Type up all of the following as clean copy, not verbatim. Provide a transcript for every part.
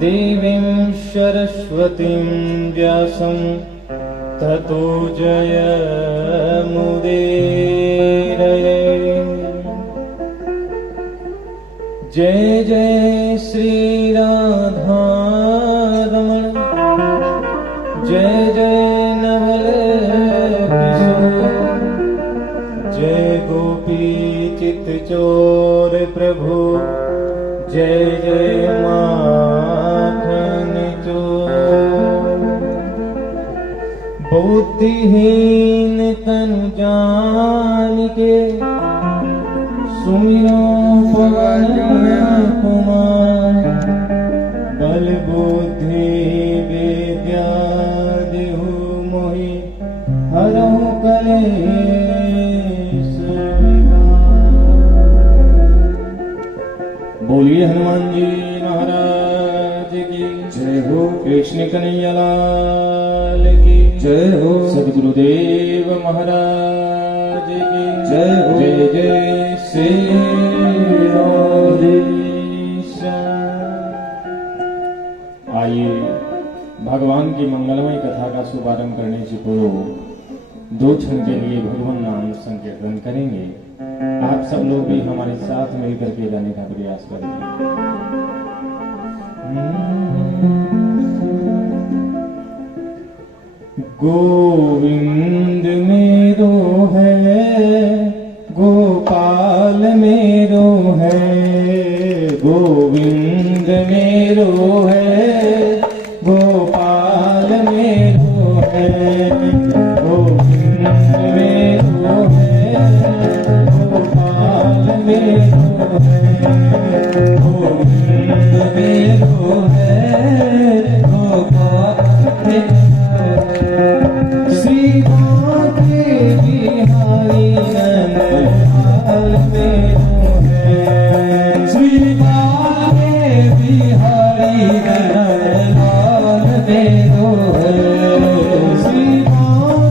देवीं सरस्वतीं व्यासं ततो जयमुदीरये। जय जय श्री राधारमण, जय जय नवल किशोर, जय गोपी चित चोर प्रभु, जय जय माखन चोर। बुद्धिहीन तनु जानिके, सुमिरो पवन कुमार। बल बुद्धि विद्या देहु मोहि, हरहु कलेश विकार। बोलिए हनुमान जी महाराज की जय हो। कृष्ण कन्हैया लाल की जय हो। सद्गुरुदेव महाराज की जय हो। जय जय श्री राधेश। आइए भगवान की मंगलमय कथा का शुभारंभ करने से पूर्व 2 क्षण के लिए भगवान नाम संकीर्तन करेंगे। आप सब लोग भी हमारे साथ मिलकर के गाने का प्रयास करेंगे। गोविंद मेरो है, गोपाल मेरो है, गोविंद मेरो है, गोपाल मेरो है, गोविंद मेरो है, गोपाल मेरो है, गोविंद मेरो है, गोपाल मेरो है। श्री के बिहारी नंदलाल मेरो है, श्री के बिहारी नंदलाल मेरो है, श्री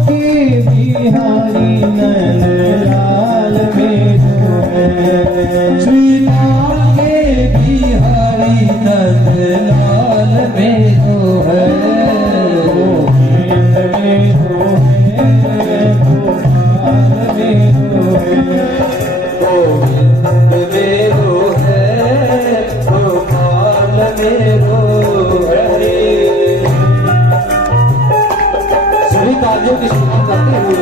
के बिहारी नंदलाल मेरो है, श्री के बिहारी नंदलाल मेरो है। सभी कार्यों की शुरुआत करते हुए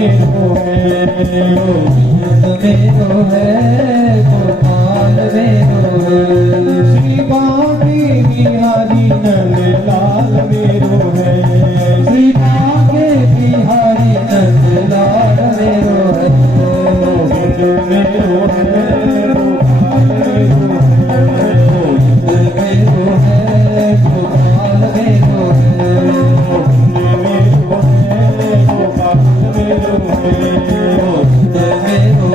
मेरो है, गोविंद मेरो है, गोपाल मेरो है, श्री बांके बिहारी नंद लाल मेरो है, श्री बांके बिहारी नंद लाल मेरो है, गोविंद मेरो है, गोपाल मेरो है, गोविंद मेरो है, गोपाल मेरो है, गोविंद मेरो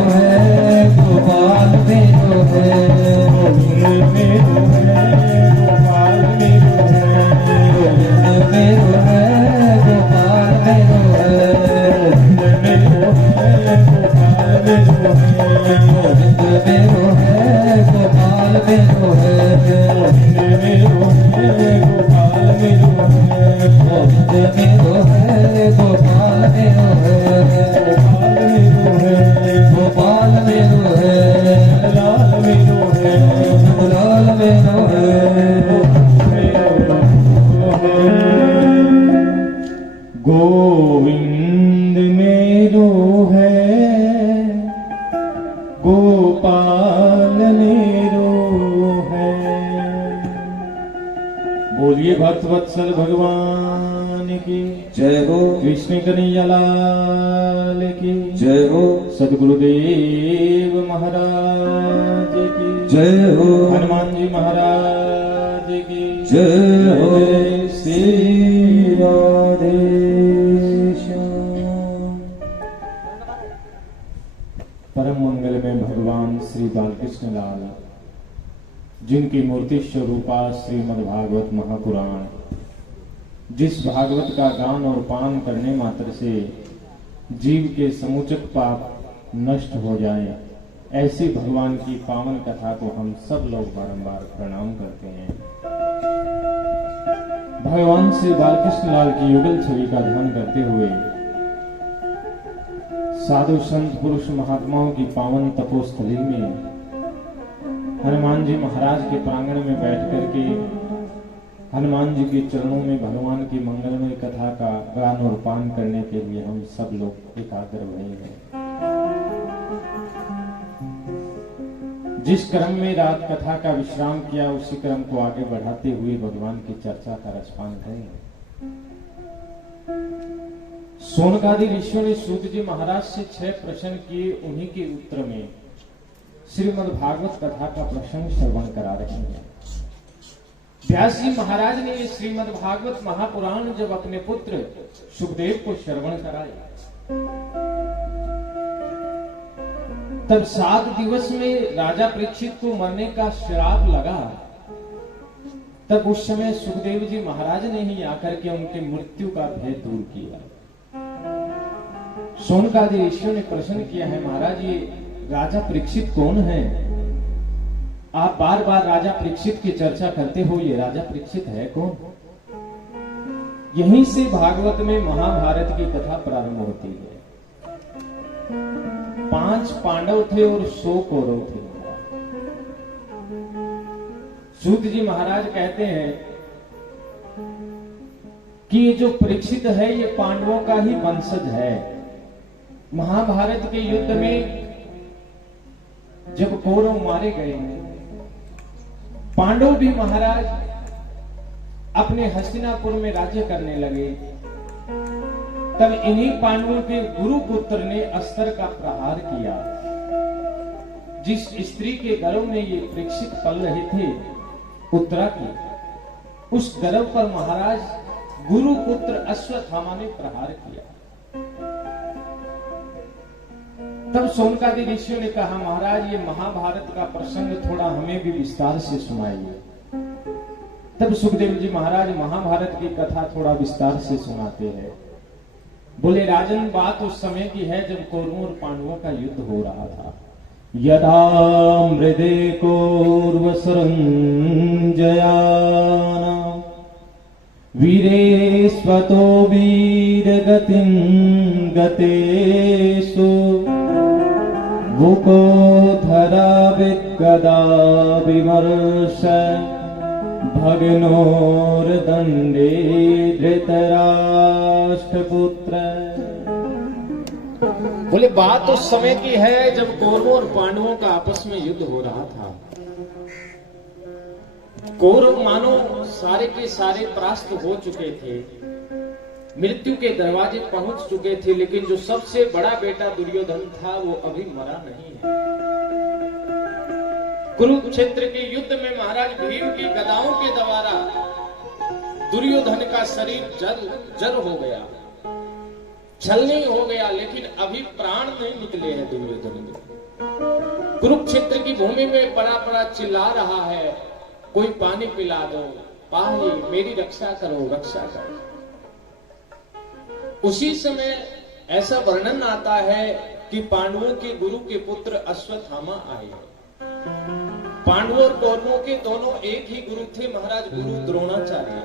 है, गोपाल मेरो है, गोविंद मेरो है, गोपाल मेरो है, गोविंद मेरो है, गोपाल मेरो है, गोविंद मेरो है, गोपाल मेरो है, गोविंद मेरो है, गोपाल मेरो है, गोविंद मेरो है, गोपाल मेरो है, गोविंद मेरो है, गोपाल मेरो है, गोविंद मेरो है, गोपाल मेरो है, गोपाल मेरो है, गोपाल मेरो है, लाल मेरो है, लाल मेरो है, गोविंद मेरो है, गोपाल मेरो है। बोलिए भक्त वत्सल भगवान की जय हो, कृष्ण कन्हैया लाल की जय हो, सदगुरुदेव महाराज की जय हो, हनुमान जी महाराज की जय हो, श्री राधे श्याम। परम मंगल में भगवान श्री बालकृष्ण लाल, जिनकी मूर्ति स्वरूपा श्रीमद् भागवत महापुराण, जिस भागवत का गान और पान करने मात्र से जीव के समुचित पाप नष्ट हो जाएं, ऐसी भगवान की पावन कथा को हम सब लोग बारंबार प्रणाम करते हैं। भगवान श्री बालकृष्ण लाल की युगल छवि का ध्यान करते हुए साधु संत पुरुष महात्माओं की पावन तपोस्थली में हनुमान जी महाराज के प्रांगण में बैठ करके हनुमान जी के चरणों में भगवान की मंगलमय कथा का गान और पान करने के लिए हम सब लोग एकाग्र भये हैं। जिस क्रम में रात कथा का विश्राम किया, उसी क्रम को आगे बढ़ाते हुए भगवान की चर्चा का रसपान करेंगे। सोनकादि ऋषियों ने सूत जी महाराज से 6 प्रश्न किए, उन्हीं के उत्तर में श्रीमद् भागवत कथा का प्रसंग श्रवण करा रहे हैं। व्यास जी महाराज ने ये श्रीमद् भागवत महापुराण जब अपने पुत्र सुखदेव को श्रवण कराया, तब 7 दिवस में राजा परीक्षित को मरने का श्राप लगा। तब उस समय सुखदेव जी महाराज ने ही आकर के उनके मृत्यु का भय दूर किया। सोनकादि ऋषियों ने प्रश्न किया है, महाराज ये राजा परीक्षित कौन है? आप बार बार राजा परीक्षित की चर्चा करते हो, ये राजा परीक्षित है कौन? यहीं से भागवत में महाभारत की कथा प्रारंभ होती है। 5 पांडव थे और 100 कौरव थे। सूत जी महाराज कहते हैं कि ये जो परीक्षित है ये पांडवों का ही वंशज है। महाभारत के युद्ध में जब कौरव मारे गए, पांडव भी महाराज अपने हस्तिनापुर में राज्य करने लगे। तब इन्हीं पांडवों के गुरुपुत्र ने अस्त्र का प्रहार किया। जिस स्त्री के गर्भ में ये परीक्षित पल रहे थे, उत्तरा की, उस गर्भ पर महाराज गुरुपुत्र अश्वत्थामा ने प्रहार किया। तब सोनकादि ऋषियों ने कहा, महाराज ये महाभारत का प्रसंग थोड़ा हमें भी विस्तार से सुनाइए। तब सुखदेव जी महाराज महाभारत की कथा थोड़ा विस्तार से सुनाते हैं। बोले, राजन बात उस समय की है जब कौरवों और पांडवों का युद्ध हो रहा था। यदा मृदे कौरवसरंजयाना वीरेस्वतो वीरगतिं गतेषु वुको धरा विगदा विमर्श भग्नोर्दण्डे धृतराष्ट्रपुत्र। बोले बात उस समय की है जब कौरवों और पांडवों का आपस में युद्ध हो रहा था। कौरव मानो सारे के सारे परास्त हो चुके थे, मृत्यु के दरवाजे पहुंच चुके थे, लेकिन जो सबसे बड़ा बेटा दुर्योधन था वो अभी मरा नहीं है। कुरुक्षेत्र के युद्ध में महाराज भीम की गदाओं के द्वारा दुर्योधन का शरीर जर हो गया, छलनी हो गया, लेकिन अभी प्राण नहीं निकले हैं दुर्योधन के। कुरुक्षेत्र की भूमि में पड़ा पड़ा चिल्ला रहा है, कोई पानी पिला दो, पानी, मेरी रक्षा करो, रक्षा करो। उसी समय ऐसा वर्णन आता है कि पांडवों के गुरु के पुत्र अश्वत्थामा आए। पांडवों और कौरवों के दोनों एक ही गुरु थे, महाराज गुरु द्रोणाचार्य।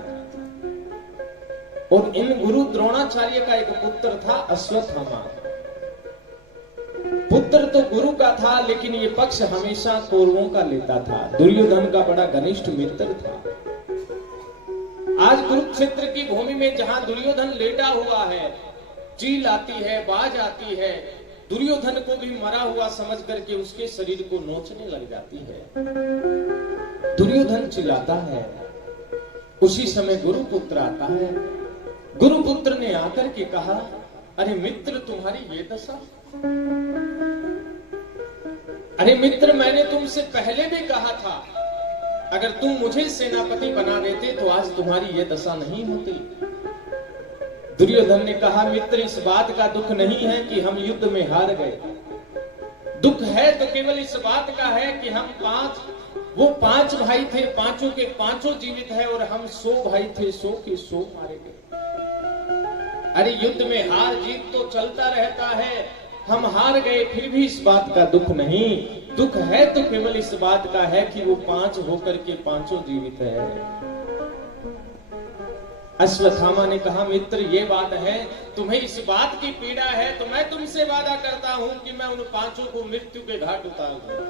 और इन गुरु द्रोणाचार्य का एक पुत्र था अश्वत्थामा। पुत्र तो गुरु का था, लेकिन ये पक्ष हमेशा कौरवों का लेता था। दुर्योधन का बड़ा घनिष्ठ मित्र था। आज कुरुक्षेत्र की भूमि में जहां दुर्योधन लेटा हुआ है, चील आती है, बाज आती है, दुर्योधन को भी मरा हुआ समझ करके उसके शरीर को नोचने लग जाती है। दुर्योधन चिल्लाता है। उसी समय गुरुपुत्र आता है। गुरुपुत्र ने आकर के कहा, अरे मित्र, तुम्हारी ये दशा। अरे मित्र, मैंने तुमसे पहले भी कहा था, अगर तुम मुझे सेनापति बना देते तो आज तुम्हारी ये दशा नहीं होती। दुर्योधन ने कहा, मित्र, इस बात का दुख नहीं है कि हम युद्ध में हार गए। दुख है तो केवल इस बात का है कि हम वो पांच भाई थे, पांचों के पांचों जीवित है, और हम 100 भाई थे, 100 के 100 मारे गए। अरे युद्ध में हार जीत तो चलता रहता है, हम हार गए फिर भी इस बात का दुख नहीं। दुख है तो केवल इस बात का है कि वो 5 होकर के पांचों जीवित है। अश्वत्थामा ने कहा, मित्र, ये बात है, तुम्हें इस बात की पीड़ा है, तो मैं तुमसे वादा करता हूं कि मैं उन 5 को मृत्यु के घाट उतार दूं।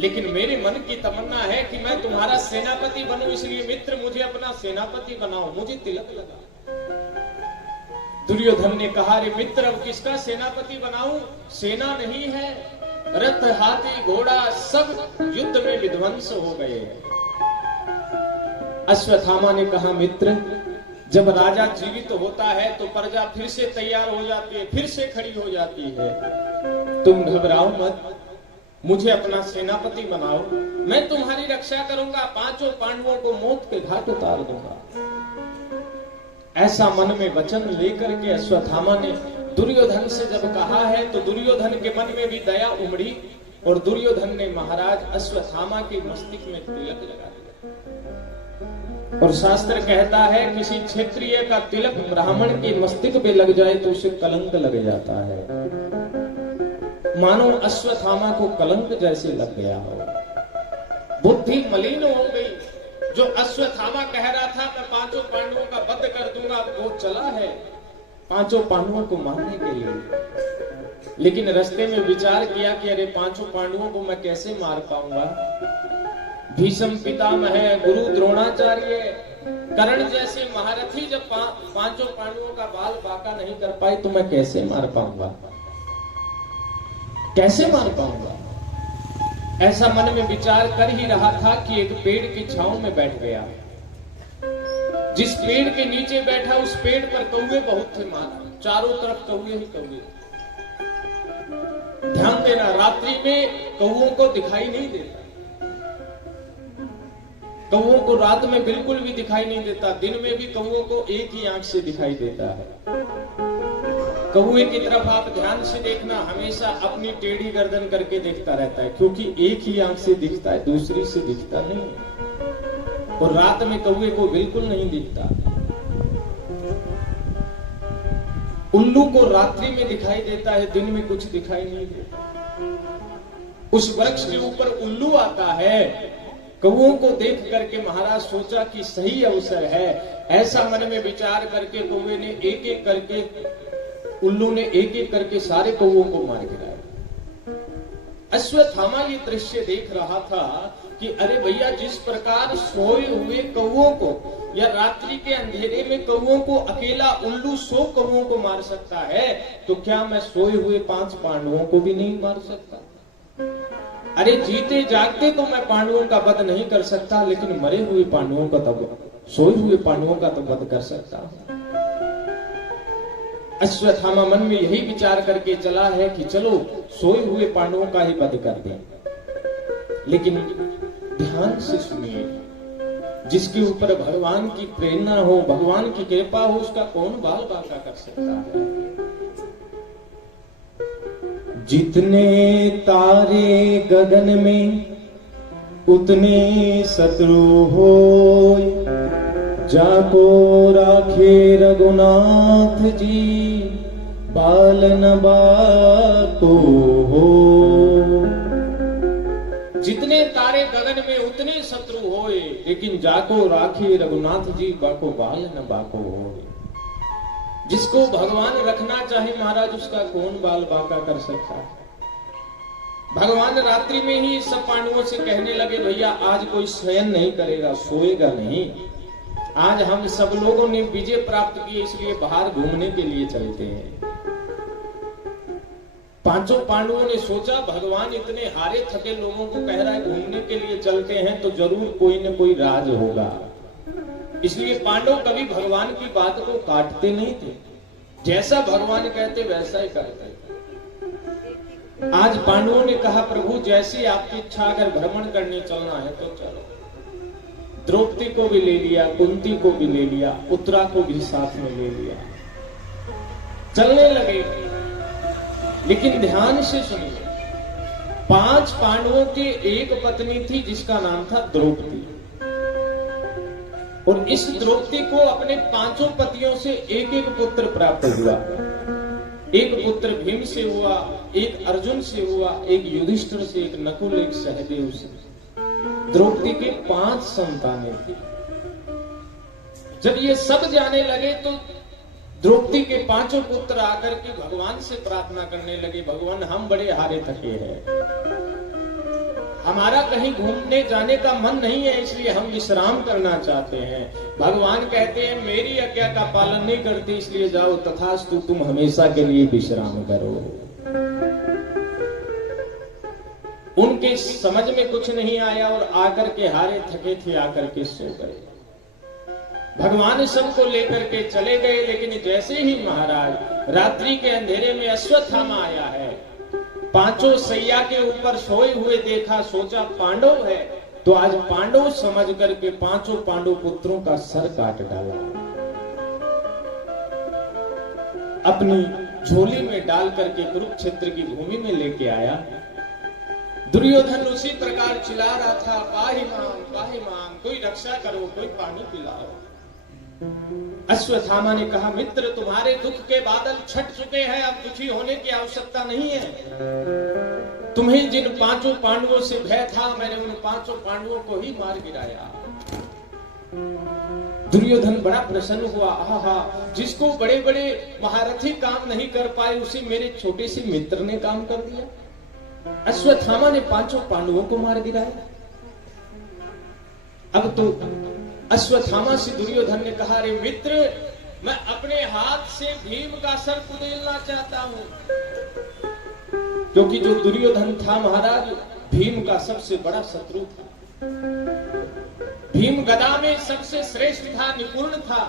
लेकिन मेरे मन की तमन्ना है कि मैं तुम्हारा सेनापति बनूं, इसलिए मित्र मुझे अपना सेनापति बनाओ, मुझे तिलक लगा। दुर्योधन ने कहा, रे मित्र, अब किसका सेनापति बनाऊं? सेना नहीं है, रथ, हाथी, घोड़ा सब युद्ध में विध्वंस हो गए। अश्वत्थामा ने कहा, मित्र, जब राजा जीवित होता है तो प्रजा फिर से तैयार हो जाती है, फिर से खड़ी हो जाती है। तुम घबराओ मत, मुझे अपना सेनापति बनाओ, मैं तुम्हारी रक्षा करूंगा, 5 पांडवों को मौत के घाट उतार दूंगा। ऐसा मन में वचन लेकर के अश्वत्थामा ने दुर्योधन से जब कहा है, तो दुर्योधन के मन में भी दया उमड़ी, और दुर्योधन ने महाराज अश्वत्थामा के मस्तिष्क में तिलक लगा दिया। और शास्त्र कहता है, किसी क्षत्रिय का तिलक ब्राह्मण के मस्तिष्क पे लग जाए तो उसे कलंक लग जाता है। मानो अश्वत्थामा को कलंक जैसे लग गया हो, बुद्धि मलिन हो गई। जो अश्वत्थामा कह रहा था मैं 5 पांडवों का वध कर दूंगा, वो चला है 5 पांडवों को मारने के लिए। लेकिन रास्ते में विचार किया कि अरे 5 पांडवों को मैं कैसे मार पाऊंगा। भीष्म पितामह, गुरु द्रोणाचार्य, कर्ण जैसे महारथी जब 5 पांडवों का बाल बांका नहीं कर पाए तो मैं कैसे मार पाऊंगा, कैसे मार पाऊंगा। ऐसा मन में विचार कर ही रहा था कि एक पेड़ की छांव में बैठ गया। जिस पेड़ के नीचे बैठा उस पेड़ पर कौवे बहुत थे, माना चारों तरफ कौवे ही कौवे। ध्यान देना, रात्रि में कौवों को दिखाई नहीं देता, कौवों को रात में बिल्कुल भी दिखाई नहीं देता। दिन में भी कौवों को एक ही आंख से दिखाई देता है। कौवे की तरफ आप ध्यान से देखना, हमेशा अपनी टेढ़ी गर्दन करके देखता रहता है, क्योंकि एक ही आंख से दिखता है, दूसरी से दिखता नहीं। और रात में कौवे को बिल्कुल नहीं दिखता। उल्लू को रात्रि में दिखाई देता है, दिन में कुछ दिखाई नहीं देता। उस वृक्ष के ऊपर उल्लू आता है। कौओं को देख करके महाराज सोचा कि सही अवसर है। ऐसा मन में विचार करके कौवे ने एक एक करके, उल्लू ने एक एक करके सारे कौओं को मार गिराया। अश्वत्थामा ये दृश्य देख रहा था कि अरे भैया, जिस प्रकार सोए हुए कौओं को या रात्रि के अंधेरे में कौओं को अकेला उल्लू 100 कौओं को मार सकता है, तो क्या मैं सोए हुए 5 पांडवों को भी नहीं मार सकता? अरे जीते जागते तो मैं पांडवों का वध नहीं कर सकता, लेकिन मरे हुए पांडवों का तब, सोए हुए पांडवों का तो वध कर सकता हूं। अश्वत्थामा मन में यही विचार करके चला है कि चलो सोए हुए पांडवों का ही वध कर दें। लेकिन ध्यान से सुनिए, जिसके ऊपर भगवान की प्रेरणा हो, भगवान की कृपा हो, उसका कौन बाल बाका कर सकता है? जितने तारे गगन में उतने शत्रु होय, जाको राखे रघुनाथ जी, बाल न बाको हो। जितने तारे गगन में उतने शत्रु होए, लेकिन जाको राखे रघुनाथ जी, बाको बाल न बाको होए। जिसको भगवान रखना चाहे महाराज, उसका कौन बाल बाका कर सकता है? भगवान रात्रि में ही सब पांडवों से कहने लगे, भैया आज कोई शयन नहीं करेगा, सोएगा नहीं। आज हम सब लोगों ने विजय प्राप्त की, इसलिए बाहर घूमने के लिए चलते हैं। 5 पांडवों ने सोचा, भगवान इतने हारे थके लोगों को कह रहा है घूमने के लिए चलते हैं, तो जरूर कोई न कोई राज होगा। इसलिए पांडव कभी भगवान की बात को काटते नहीं थे, जैसा भगवान कहते वैसा ही करते। आज पांडवों ने कहा, प्रभु जैसी आपकी इच्छा, अगर भ्रमण करने चलना है तो चलो। द्रौपदी को भी ले लिया, कुंती को भी ले लिया, उत्तरा को भी साथ में ले लिया, चलने लगे। लेकिन ध्यान से सुनिए, 5 पांडवों की एक पत्नी थी जिसका नाम था द्रौपदी, और इस द्रौपदी को अपने 5 पतियों से एक एक पुत्र प्राप्त हुआ। एक पुत्र भीम से हुआ, एक अर्जुन से हुआ, एक युधिष्ठिर से, एक नकुल, एक सहदेव से। द्रौपदी के 5 संतानें थी। जब ये सब जाने लगे तो द्रौपदी के 5 पुत्र आकर के भगवान से प्रार्थना करने लगे, भगवान हम बड़े हारे थके हैं, हमारा कहीं घूमने जाने का मन नहीं है, इसलिए हम विश्राम करना चाहते हैं। भगवान कहते हैं मेरी आज्ञा का पालन नहीं करते, इसलिए जाओ तथास्तु, तुम हमेशा के लिए विश्राम करो। उनके समझ में कुछ नहीं आया और आकर के हारे थके थे, आकर के सो गए। भगवान सबको लेकर के चले गए। लेकिन जैसे ही महाराज रात्रि के अंधेरे में अश्वत्थामा आया है, 5 सैया के ऊपर सोए हुए देखा, सोचा पांडव है, तो आज पांडव समझ करके 5 पांडव पुत्रों का सर काट डाला, अपनी झोली में डाल करके कुरुक्षेत्र की भूमि में लेके आया। दुर्योधन उसी प्रकार चिल्ला रहा था, पाहि माम, कोई रक्षा करो, कोई पानी पिलाओ। अश्वत्थामा ने कहा, मित्र तुम्हारे दुख के बादल छट चुके हैं, अब दुखी होने की आवश्यकता नहीं है। तुम्हें जिन 5 पांडवों से भय था, मैंने उन 5 पांडवों को ही मार गिराया। दुर्योधन बड़ा प्रसन्न हुआ, आहा, जिसको बड़े बड़े महारथी काम नहीं कर पाए, उसी मेरे छोटे से मित्र ने काम कर दिया। अश्वत्थामा ने 5 पांडवों को मार गिराया। अब तो अश्वत्थामा से दुर्योधन ने कहा, रे मित्र, मैं अपने हाथ से भीम का सर कुचलना चाहता हूं, क्योंकि जो दुर्योधन था महाराज, भीम का सबसे बड़ा शत्रु था। भीम गदा में सबसे श्रेष्ठ था, निपुण था।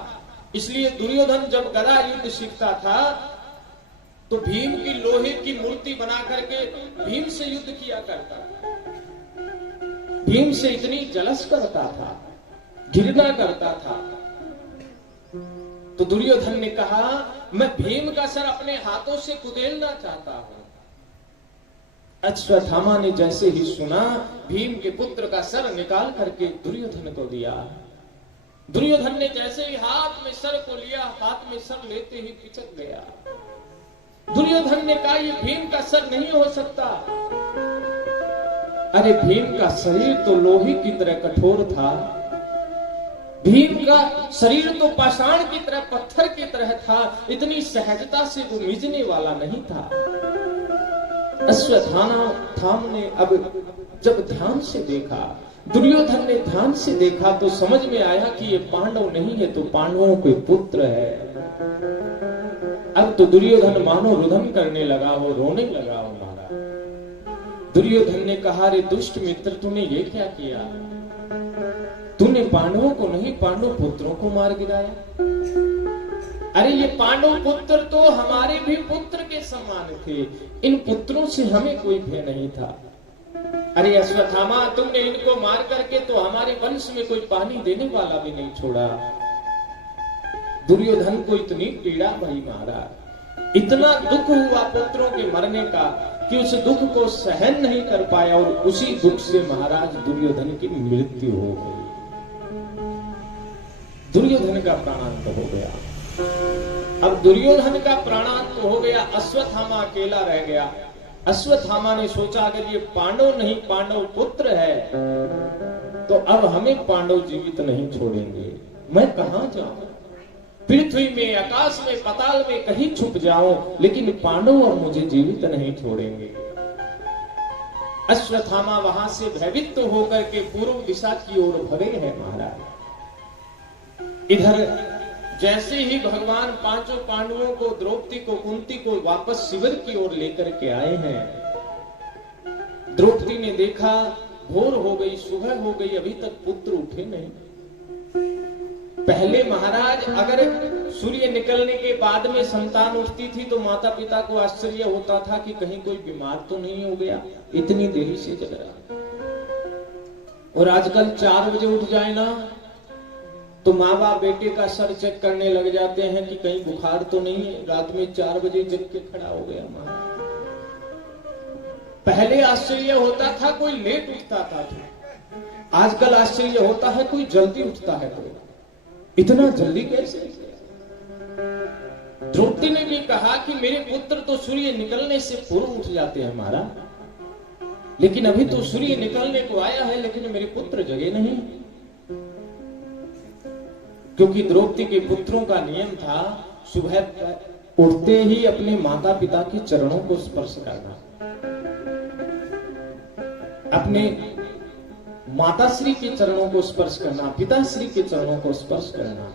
इसलिए दुर्योधन जब गदा युद्ध सीखता था तो भीम की लोहे की मूर्ति बना करके भीम से युद्ध किया करता था। भीम से इतनी जलस करता था, घृणा करता था। तो दुर्योधन ने कहा, मैं भीम का सर अपने हाथों से कुचलना चाहता हूं। अश्वत्थामा ने जैसे ही सुना, भीम के पुत्र का सर निकाल करके दुर्योधन को दिया। दुर्योधन ने जैसे ही हाथ में सर को लिया, हाथ में सर लेते ही पिचक गया। दुर्योधन ने कहा, ये भीम का सर नहीं हो सकता। अरे भीम का शरीर तो लोहे की तरह कठोर था, भीम का शरीर तो पाषाण की तरह, पत्थर की तरह था, इतनी सहजता से वो मिजने वाला नहीं था। अश्वत्थामा ने अब जब ध्यान से देखा, दुर्योधन ने ध्यान से देखा तो समझ में आया कि ये पांडव नहीं है तो पांडवों के पुत्र है। अब तो दुर्योधन मानो रुदन करने लगा हो, रोने लगा हो महाराज। दुर्योधन ने कहा, रे दुष्ट मित्र, तूने ये क्या किया? तूने पांडवों को नहीं पांडव पुत्रों को मार गिराया। अरे ये पांडव पुत्र तो हमारे भी पुत्र के समान थे, इन पुत्रों से हमें कोई भय नहीं था। अरे अश्वत्थामा, तुमने इनको मार करके तो हमारे वंश में कोई पानी देने वाला भी नहीं छोड़ा। दुर्योधन को इतनी पीड़ा भई महाराज, इतना दुख हुआ पुत्रों के मरने का कि उस दुख को सहन नहीं कर पाया और उसी दुख से महाराज दुर्योधन की मृत्यु हो गई। दुर्योधन का प्राणांत हो गया। अब दुर्योधन का प्राणांत हो गया, अश्वत्थामा अकेला रह गया। अश्वत्थामा ने सोचा, अगर ये पांडव नहीं पांडव पुत्र है तो अब हमें पांडव जीवित नहीं छोड़ेंगे। मैं कहां जाऊं? पृथ्वी में, आकाश में, पाताल में कहीं छुप जाऊं, लेकिन पांडव और मुझे जीवित नहीं छोड़ेंगे। अश्वत्थामा वहां से भयभीत होकर के पूर्व दिशा की ओर भगे हैं महाराज। इधर जैसे ही भगवान पांचों पांडवों को, द्रौपदी को, कुंती को वापस शिविर की ओर लेकर के आए हैं, द्रौपदी ने देखा भोर हो गई, सुबह हो गई, अभी तक पुत्र उठे नहीं। पहले महाराज अगर सूर्य निकलने के बाद में संतान उठती थी तो माता पिता को आश्चर्य होता था कि कहीं कोई बीमार तो नहीं हो गया, इतनी देरी से जग रहा। और आजकल 4 बजे उठ जाए ना तो माँ बाप बेटे का सर चेक करने लग जाते हैं कि कहीं बुखार तो नहीं है। रात में 4 बजे जग के खड़ा हो गया माँ। पहले आश्चर्य होता था कोई लेट उठता था, आजकल आश्चर्य होता है कोई जल्दी उठता है। कोई इतना जल्दी कैसे? द्रौपदी ने भी कहा कि मेरे पुत्र तो सूर्य निकलने से पूर्व उठ जाते हैं महाराज, लेकिन अभी तो सूर्य निकलने को आया है लेकिन मेरे पुत्र जगे नहीं। क्योंकि द्रौपदी के पुत्रों का नियम था सुबह उठते ही अपने माता पिता के चरणों को स्पर्श करना, अपने माताश्री के चरणों को स्पर्श करना, पिताश्री के चरणों को स्पर्श करना।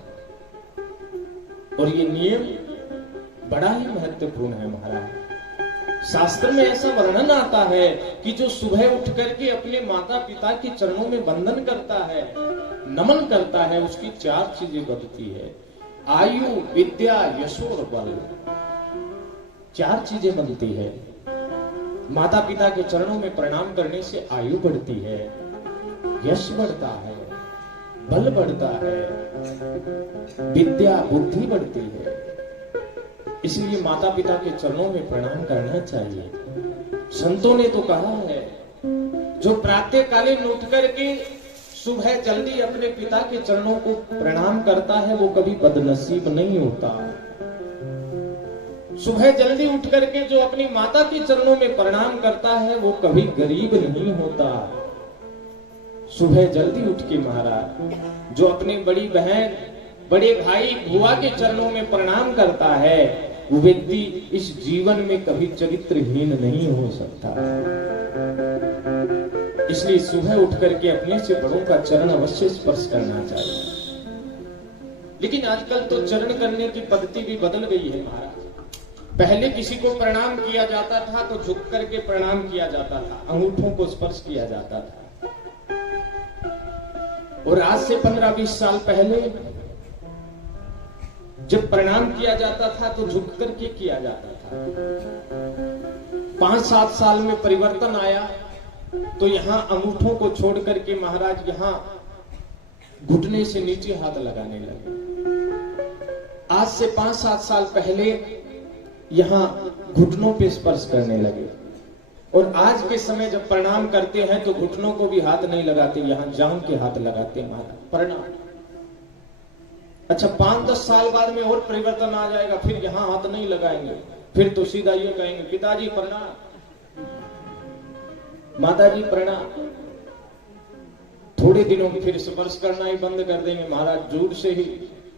और ये नियम बड़ा ही महत्वपूर्ण है महाराज। शास्त्र में ऐसा वर्णन आता है कि जो सुबह उठ करके अपने माता पिता के चरणों में वंदन करता है, नमन करता है, उसकी 4 चीजें बढ़ती है, आयु, विद्या, यशो और बल। 4 चीजें बनती है। माता पिता के चरणों में प्रणाम करने से आयु बढ़ती है, यश बढ़ता है, बल बढ़ता है, विद्या बुद्धि बढ़ती है। इसलिए माता पिता के चरणों में प्रणाम करना चाहिए। संतों ने तो कहा है जो प्रातः कालीन उठ करके सुबह जल्दी अपने पिता के चरणों को प्रणाम करता है वो कभी बदनसीब नहीं होता। सुबह जल्दी उठ करके जो अपनी माता के चरणों में प्रणाम करता है वो कभी गरीब नहीं होता। सुबह जल्दी उठ के महाराज जो अपनी बड़ी बहन, बड़े भाई, बुआ के चरणों में प्रणाम करता है वो व्यक्ति इस जीवन में कभी चरित्रहीन नहीं हो सकता। इसलिए सुबह उठ करके अपने से बड़ों का चरण अवश्य स्पर्श करना चाहिए। लेकिन आजकल तो चरण करने की पद्धति भी बदल गई है महाराज। पहले किसी को प्रणाम किया जाता था तो झुक करके प्रणाम किया जाता था, अंगूठों को स्पर्श किया जाता था। और आज से 15-20 साल पहले जब प्रणाम किया जाता था तो झुक करके किया जाता था। 5-7 साल में परिवर्तन आया तो यहां अंगूठों को छोड़ करके महाराज यहां घुटने से नीचे हाथ लगाने लगे। आज से 5-7 साल पहले यहां घुटनों पे स्पर्श करने लगे। और आज के समय जब प्रणाम करते हैं तो घुटनों को भी हाथ नहीं लगाते, यहां जांघ के हाथ लगाते हैं महाराज प्रणाम। अच्छा 5-10 साल बाद में और परिवर्तन आ जाएगा, फिर यहां हाथ नहीं लगाएंगे, फिर तो सीधा ये कहेंगे पिताजी प्रणाम, माताजी प्रणाम। थोड़े दिनों में फिर स्पर्श करना ही बंद कर देंगे महाराज, दूर से ही।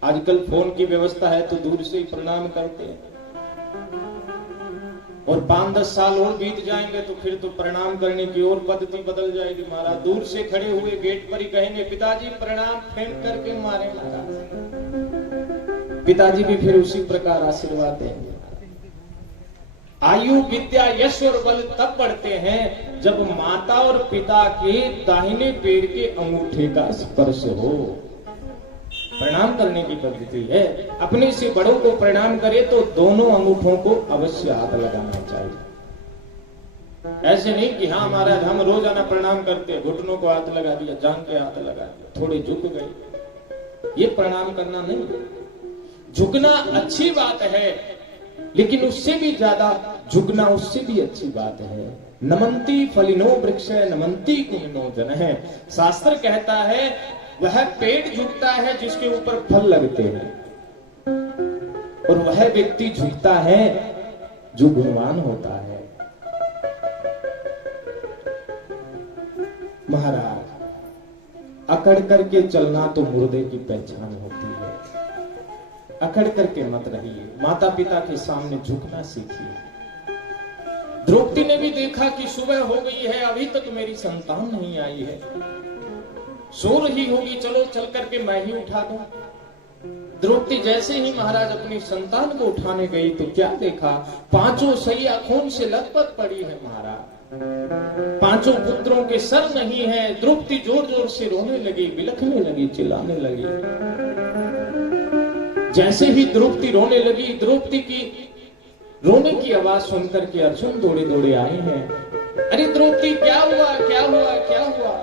आजकल फोन की व्यवस्था है तो दूर से ही प्रणाम करते हैं। और 5-10 साल और बीत जाएंगे तो फिर तो प्रणाम करने की और पद्धति बदल जाएगी महाराज। दूर से खड़े हुए गेट पर ही कहेंगे पिताजी प्रणाम, फेंक करके मारे महाराज। पिताजी भी फिर उसी प्रकार आशीर्वाद देंगे। आयु विद्या यश और बल तब बढ़ते हैं जब माता और पिता के दाहिने पैर के अंगूठे का स्पर्श हो। प्रणाम करने की पद्धति है, अपने से बड़ों को प्रणाम करे तो दोनों अंगूठों को अवश्य हाथ लगाना चाहिए। ऐसे नहीं कि हाँ महाराज हम रोजाना प्रणाम करते, घुटनों को हाथ लगा दिया, जान के हाथ लगा दिया, थोड़े झुक गए, ये प्रणाम करना नहीं। झुकना अच्छी बात है, लेकिन उससे भी ज्यादा झुकना उससे भी अच्छी बात है। नमंती फलिनो वृक्ष नमंती कुमिनो जनः। शास्त्र कहता है वह पेड़ झुकता है जिसके ऊपर फल लगते हैं, और वह व्यक्ति झुकता है जो गुणवान होता है। महाराज अकड़ करके चलना तो मुर्दे की पहचान होती है। अकड़ करके मत रहिए, माता पिता के सामने झुकना सीखिए। द्रौपदी ने भी देखा कि सुबह हो गई है, अभी तक मेरी संतान नहीं आई है, सो रही होगी, चलो चल करके मैं ही उठा दूं। द्रौपदी जैसे ही महाराज अपनी संतान को उठाने गई तो क्या देखा, पांचों सैया खून से लथपथ पड़ी है महाराज। पांचों पुत्रों के सर नहीं है। द्रौपदी जोर जोर से रोने लगी, बिलखने लगी, चिल्लाने लगी। जैसे ही द्रौपदी रोने लगी, द्रौपदी की रोने की आवाज सुनकर के अर्जुन दौड़े दौड़े आए हैं। अरे द्रौपदी क्या हुआ, क्या हुआ, क्या हुआ?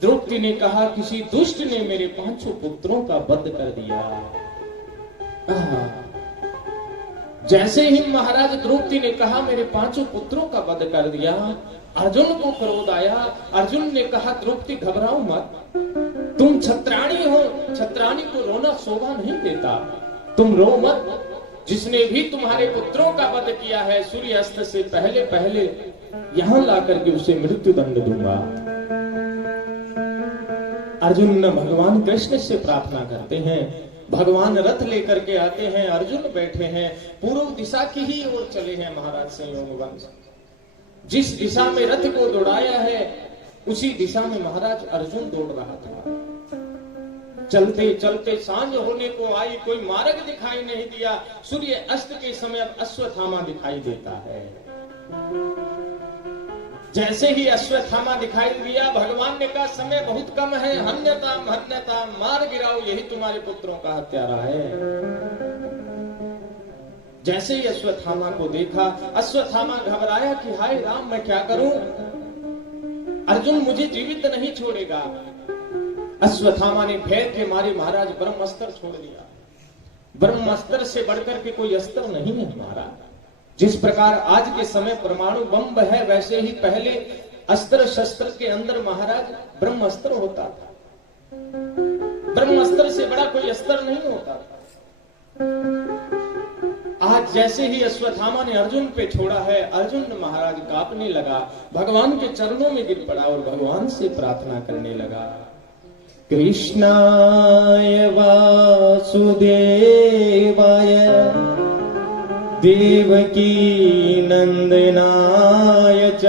द्रौपदी ने कहा किसी दुष्ट ने मेरे पांचों पुत्रों का वध कर दिया। जैसे ही महाराज द्रौपदी ने कहा मेरे पांचों पुत्रों का वध कर दिया, अर्जुन को क्रोध आया। अर्जुन ने कहा द्रौपदी घबराओ मत, तुम छत्राणी हो, छत्राणी को रोना शोभा नहीं देता, तुम रो मत। जिसने भी तुम्हारे पुत्रों का वध किया है, सूर्यास्त से पहले पहले यहां लाकर के उसे मृत्यु दंड दूंगा। अर्जुन भगवान कृष्ण से प्रार्थना करते हैं। भगवान रथ लेकर के आते हैं, अर्जुन बैठे हैं, पूर्व दिशा की ही ओर चले हैं महाराज संयोग वंश। जिस दिशा में रथ को दौड़ाया है उसी दिशा में महाराज अर्जुन दौड़ रहा था। चलते चलते सांझ होने को आई, कोई मार्ग दिखाई नहीं दिया। सूर्य अस्त के समय अब अश्वत्थामा दिखाई देता है। जैसे ही अश्वत्थामा दिखाई दिया, भगवान ने कहा समय बहुत कम है, हन्यताम हन्यताम, मार गिराओ, यही तुम्हारे पुत्रों का हत्यारा है। जैसे ही अश्वत्थामा को देखा, अश्वत्थामा घबराया कि हाय राम मैं क्या करूं, अर्जुन मुझे जीवित नहीं छोड़ेगा। अश्वत्थामा ने भय के मारे महाराज ब्रह्मास्त्र छोड़ दिया। ब्रह्मास्त्र से बढ़कर के कोई अस्त्र नहीं है महाराज। जिस प्रकार आज के समय परमाणु बम है, वैसे ही पहले अस्त्र शस्त्र के अंदर महाराज ब्रह्मास्त्र होता था। ब्रह्मास्त्र से बड़ा कोई अस्त्र नहीं होता था। आज जैसे ही अश्वत्थामा ने अर्जुन पे छोड़ा है, अर्जुन महाराज कांपने लगा, भगवान के चरणों में गिर पड़ा और भगवान से प्रार्थना करने लगा। कृष्णाय वासुदेवाय देवकी नंदनाय च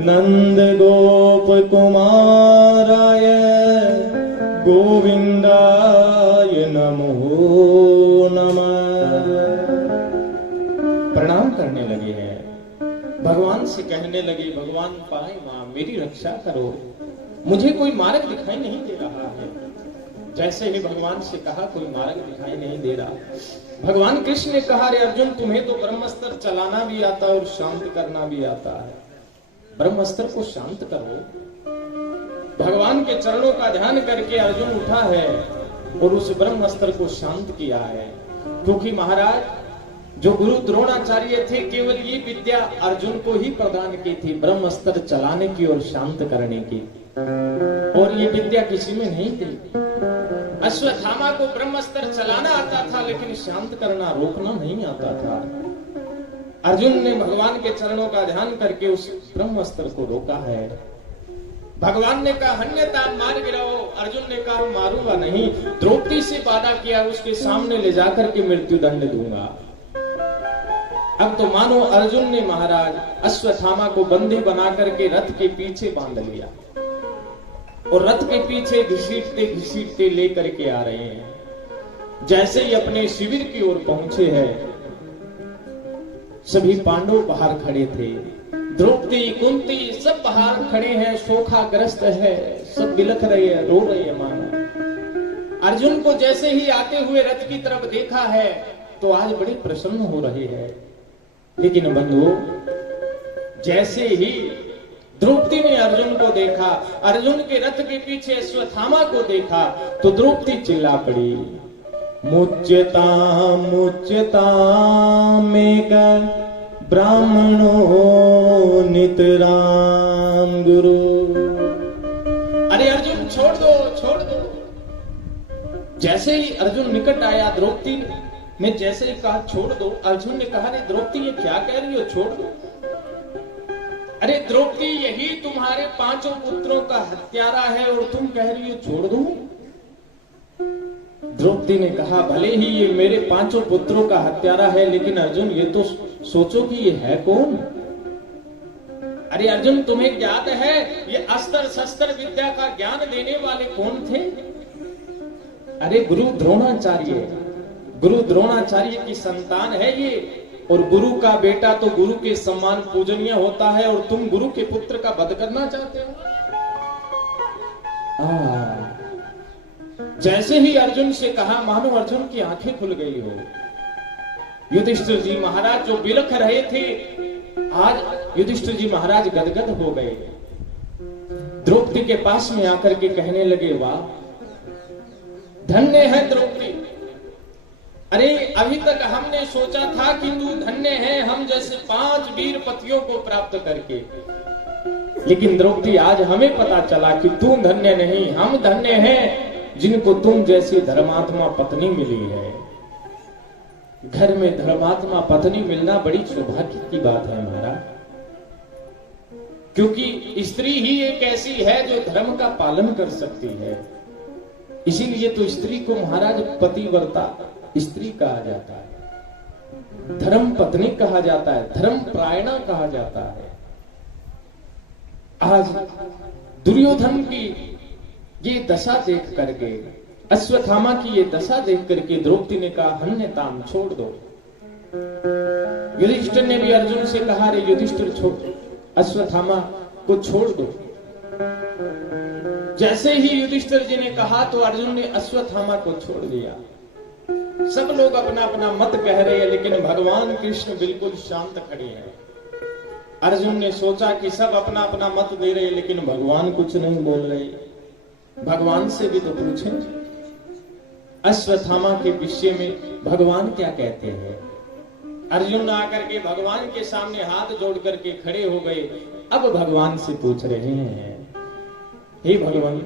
नंद गोप कुमाराय गोविंदाय नमो नमः। प्रणाम करने लगे हैं, भगवान से कहने लगे भगवान पाए मां मेरी रक्षा करो, मुझे कोई मार्ग दिखाई नहीं दे रहा है। जैसे ही भगवान से कहा कोई मार्ग दिखाई नहीं दे रहा, भगवान कृष्ण ने कहा रे अर्जुन तुम्हें तो ब्रह्मास्त्र चलाना भी आता है और शांत करना भी आता है, ब्रह्मास्त्र को शांत करो। भगवान के चरणों का ध्यान करके अर्जुन उठा है और उस ब्रह्मास्त्र को शांत किया है। क्योंकि महाराज जो गुरु द्रोणाचार्य थे, केवल ये विद्या अर्जुन को ही प्रदान की थी, ब्रह्मास्त्र चलाने की और शांत करने की, और ये विद्या किसी में नहीं थी। अश्वत्थामा को ब्रह्मास्त्र चलाना आता था, लेकिन शांत करना रोकना नहीं आता था। अर्जुन ने भगवान के चरणों का ध्यान करके उस ब्रह्मास्त्र को रोका है। भगवान ने कहा हन्यता मार गिराओ, अर्जुन ने कहा मारूंगा नहीं, द्रौपदी से वादा किया उसके सामने ले जाकर के मृत्यु दंड दूंगा। अब तो मानो अर्जुन ने महाराज अश्वत्थामा को बंदी बना करके रथ के पीछे बांध लिया और रथ के पीछे घसीटते घसीटते लेकर के आ रहे हैं। जैसे ही अपने शिविर की ओर पहुंचे हैं, सभी पांडव बाहर खड़े थे, द्रौपदी कुंती सब बाहर खड़े हैं, शोकाग्रस्त है, सब बिलख रहे हैं, रो रहे हैं। मानो अर्जुन को जैसे ही आते हुए रथ की तरफ देखा है तो आज बड़े प्रसन्न हो रहे हैं। लेकिन बंधुओं, जैसे ही द्रौपदी ने अर्जुन को देखा, अर्जुन के रथ के पीछे अश्वत्थामा को देखा, तो द्रौपदी चिल्ला पड़ी, मुच्यता मुच्यता मेक ब्राह्मणो नितराम गुरु। अरे अर्जुन छोड़ दो, छोड़ दो। जैसे ही अर्जुन निकट आया, द्रौपदी ने जैसे ही कहा छोड़ दो, अर्जुन ने कहा, अरे द्रौपदी ये क्या कह रही हो, छोड़ दो। अरे द्रौपदी यही तुम्हारे 5 पुत्रों का हत्यारा है और तुम कह रही हो छोड़ दो। द्रौपदी ने कहा, भले ही ये मेरे 5 पुत्रों का हत्यारा है, लेकिन अर्जुन ये तो सोचो कि ये है कौन। अरे अर्जुन, तुम्हें ज्ञात है ये अस्त्र शस्त्र विद्या का ज्ञान देने वाले कौन थे? अरे गुरु द्रोणाचार्य, गुरु द्रोणाचार्य की संतान है ये, और गुरु का बेटा तो गुरु के सम्मान पूजनीय होता है, और तुम गुरु के पुत्र का वध करना चाहते हो। जैसे ही अर्जुन से कहा, मानो अर्जुन की आंखें खुल गई हो। युधिष्ठिर जी महाराज जो बिलख रहे थे, आज युधिष्ठिर जी महाराज गदगद हो गए। द्रौपदी के पास में आकर के कहने लगे, वाह धन्य है द्रौपदी। अरे अभी तक हमने सोचा था कि तू धन्य है हम जैसे 5 वीर पतियों को प्राप्त करके, लेकिन द्रौपदी आज हमें पता चला कि तू धन्य नहीं, हम धन्य हैं जिनको तुम जैसी धर्मात्मा पत्नी मिली है। घर में धर्मात्मा पत्नी मिलना बड़ी सौभाग्य की बात है महाराज, क्योंकि स्त्री ही एक ऐसी है जो धर्म का पालन कर सकती है। इसीलिए तो स्त्री को महाराज पतिव्रता स्त्री कहा जाता है, धर्म पत्नी कहा जाता है, धर्म प्रायणा कहा जाता है। आज दुर्योधन की ये दशा देख करके, अश्वत्थामा की ये दशा देख करके द्रौपदी ने कहा, हन्यताम छोड़ दो। युधिष्ठिर ने भी अर्जुन से कहा, रे युधिष्ठिर छोड़, अश्वत्थामा को छोड़ दो। जैसे ही युधिष्ठिर जी ने कहा तो अर्जुन ने अश्वत्थामा को छोड़ दिया। सब लोग अपना अपना मत कह रहे हैं, लेकिन भगवान कृष्ण बिल्कुल शांत खड़े हैं। अर्जुन ने सोचा कि सब अपना अपना मत दे रहे हैं, लेकिन भगवान कुछ नहीं बोल रहे। भगवान से भी तो पूछें, अश्वत्थामा के विषय में भगवान क्या कहते हैं। अर्जुन आकर के भगवान के सामने हाथ जोड़ करके खड़े हो गए। अब भगवान से पूछ रहे हैं, हे भगवान,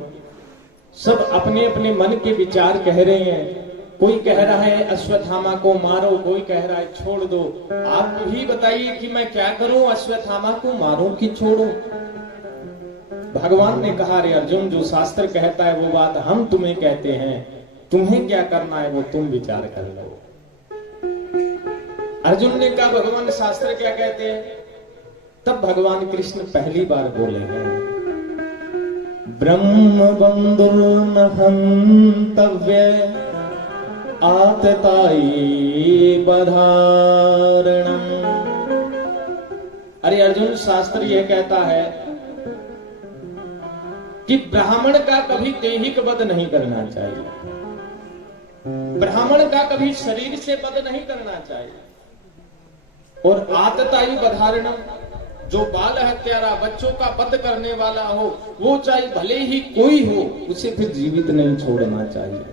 सब अपने अपने मन के विचार कह रहे हैं। कोई कह रहा है अश्वत्थामा को मारो, कोई कह रहा है छोड़ दो। आप ही बताइए कि मैं क्या करूं, अश्वत्थामा को मारूं कि छोड़ूं। भगवान ने कहा, रे अर्जुन, जो शास्त्र कहता है वो बात हम तुम्हें कहते हैं, तुम्हें क्या करना है वो तुम विचार कर लो। अर्जुन ने कहा, भगवान शास्त्र क्या कहते हैं? तब भगवान कृष्ण पहली बार बोले हैं, ब्रह्म बंधुर्न हन्तव्य आतताई बधारणम। अरे अर्जुन, शास्त्र यह कहता है कि ब्राह्मण का कभी दैहिक वध नहीं करना चाहिए, ब्राह्मण का कभी शरीर से वध नहीं करना चाहिए, और आतताई बधारणम, जो बाल हत्यारा बच्चों का वध करने वाला हो, वो चाहे भले ही कोई हो, उसे फिर जीवित नहीं छोड़ना चाहिए।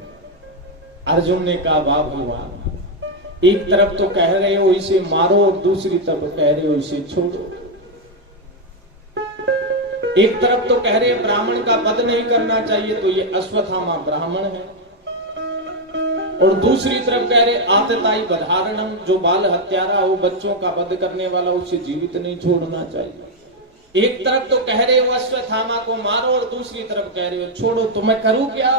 अर्जुन ने कहा, वाह भगवान, एक तरफ तो कह रहे हो इसे मारो और दूसरी तरफ कह रहे हो इसे छोड़ो। एक तरफ तो कह रहे हैं ब्राह्मण का वध नहीं करना चाहिए, तो ये अश्वत्थामा ब्राह्मण है, और दूसरी तरफ कह रहे आतताई बधारणम, जो बाल हत्यारा हो, बच्चों का वध करने वाला, उसे जीवित नहीं छोड़ना चाहिए। एक तरफ तो कह रहे हो अश्वत्थामा को मारो और दूसरी तरफ कह रहे हो छोड़ो, तो मैं करूं क्या?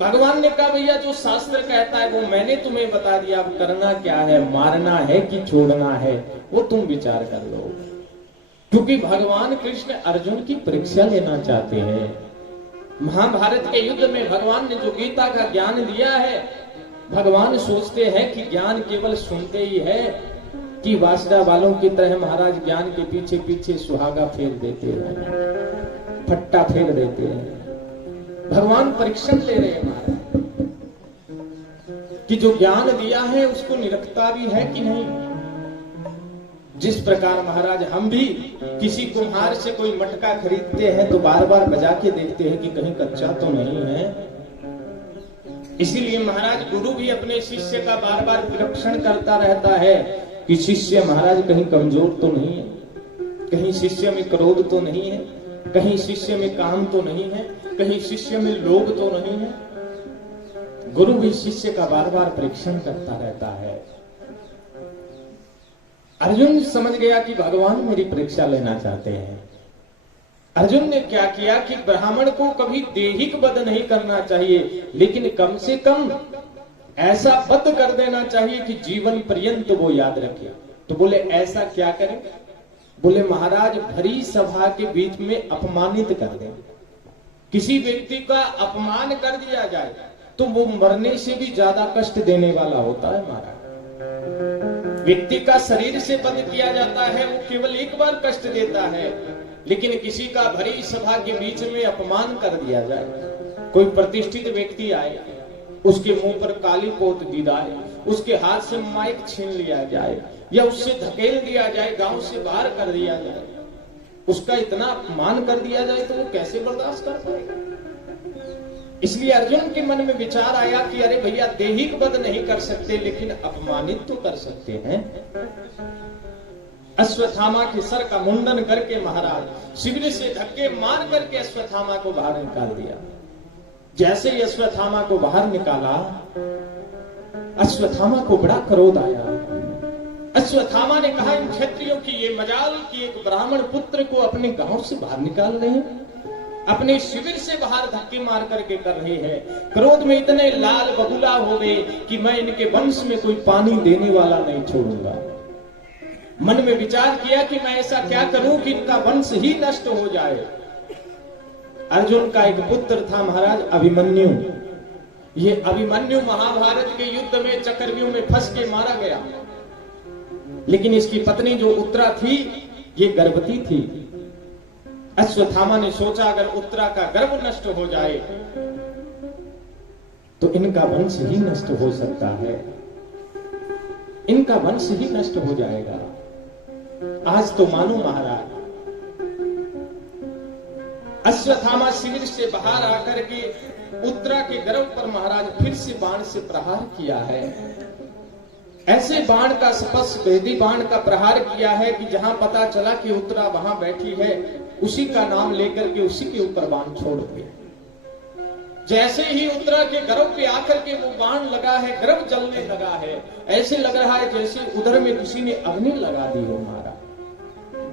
भगवान ने कहा भैया जो शास्त्र कहता है वो मैंने तुम्हें बता दिया, अब करना क्या है, मारना है कि छोड़ना है वो तुम विचार कर लो। क्योंकि भगवान कृष्ण अर्जुन की परीक्षा लेना चाहते हैं। महाभारत के युद्ध में भगवान ने जो गीता का ज्ञान दिया है, भगवान सोचते हैं कि ज्ञान केवल सुनते ही है कि वासना वालों की तरह महाराज ज्ञान के पीछे पीछे सुहागा फेर देते हैं, फट्टा फेर देते हैं। भगवान परीक्षण ले रहे हैं महाराज कि जो ज्ञान दिया है उसको निरखता भी है कि नहीं। जिस प्रकार महाराज हम भी किसी कुम्हार से कोई मटका खरीदते हैं तो बार बार बजा के देखते हैं कि कहीं कच्चा तो नहीं है। इसीलिए महाराज गुरु भी अपने शिष्य का बार बार परीक्षण करता रहता है कि शिष्य महाराज कहीं कमजोर तो नहीं है, कहीं शिष्य में क्रोध तो नहीं है, कहीं शिष्य में काम तो नहीं है, कहीं शिष्य में लोभ तो नहीं है। गुरु भी शिष्य का बार बार परीक्षण करता रहता है। अर्जुन समझ गया कि भगवान मेरी परीक्षा लेना चाहते हैं। अर्जुन ने क्या किया कि ब्राह्मण को कभी दैहिक वध नहीं करना चाहिए, लेकिन कम से कम ऐसा वध कर देना चाहिए कि जीवन पर्यंत वो याद रखे। तो बोले ऐसा क्या करें? बोले महाराज भरी सभा के बीच में अपमानित कर दें। किसी व्यक्ति का अपमान कर दिया जाए तो वो मरने से भी ज्यादा कष्ट देने वाला होता है महाराज। व्यक्ति का शरीर से वध किया जाता है वो केवल एक बार कष्ट देता है, लेकिन किसी का भरी सभा के बीच में अपमान कर दिया जाए, कोई प्रतिष्ठित व्यक्ति आए, उसके मुंह पर काली पोत दी जाए, उसके हाथ से माइक छीन लिया जाए या उससे धकेल दिया जाए, गांव से बाहर कर दिया जाए, उसका इतना अपमान कर दिया जाए तो वो कैसे बर्दाश्त कर पाएगा। इसलिए अर्जुन के मन में विचार आया कि अरे भैया दैहिक वध नहीं कर सकते लेकिन अपमानित तो कर सकते हैं। अश्वत्थामा के सर का मुंडन करके महाराज शिविर से धक्के मार करके अश्वत्थामा को बाहर निकाल दिया। जैसे ही अश्वत्थामा को बाहर निकाला, अश्वत्थामा को बड़ा क्रोध आया। अश्वत्थामा ने कहा इन क्षत्रियों की ये मजाल कि एक ब्राह्मण पुत्र को अपने गांव से बाहर निकाल रहे हैं, अपने शिविर से बाहर धक्के मार करके कर रहे हैं। क्रोध में इतने लाल बबूला हो गए कि मैं इनके वंश में कोई पानी देने वाला नहीं छोड़ूंगा। मन में विचार किया कि मैं ऐसा क्या करूं कि इनका वंश ही नष्ट हो जाए। अर्जुन का एक पुत्र था महाराज अभिमन्यु। ये अभिमन्यु महाभारत के युद्ध में चक्रव्यूह में फंस के मारा गया, लेकिन इसकी पत्नी जो उत्तरा थी ये गर्भवती थी। अश्वत्थामा ने सोचा अगर उत्तरा का गर्भ नष्ट हो जाए तो इनका वंश ही नष्ट हो सकता है, इनका वंश ही नष्ट हो जाएगा। आज तो मानो महाराज अश्वत्थामा शिविर से बाहर आकर के उत्तरा के गर्भ पर महाराज फिर से बाण से प्रहार किया है। ऐसे बाण का स्पर्श भेदी बाण का प्रहार किया है कि जहां पता चला कि उत्तरा वहां बैठी है उसी का नाम लेकर के उसी के ऊपर बाण छोड़ दिया। जैसे ही उत्तरा के गर्भ पे आकर के वो बाण लगा है, गर्भ जलने लगा है। ऐसे लग रहा है जैसे उधर में किसी ने अग्नि लगा दी हो। हमारा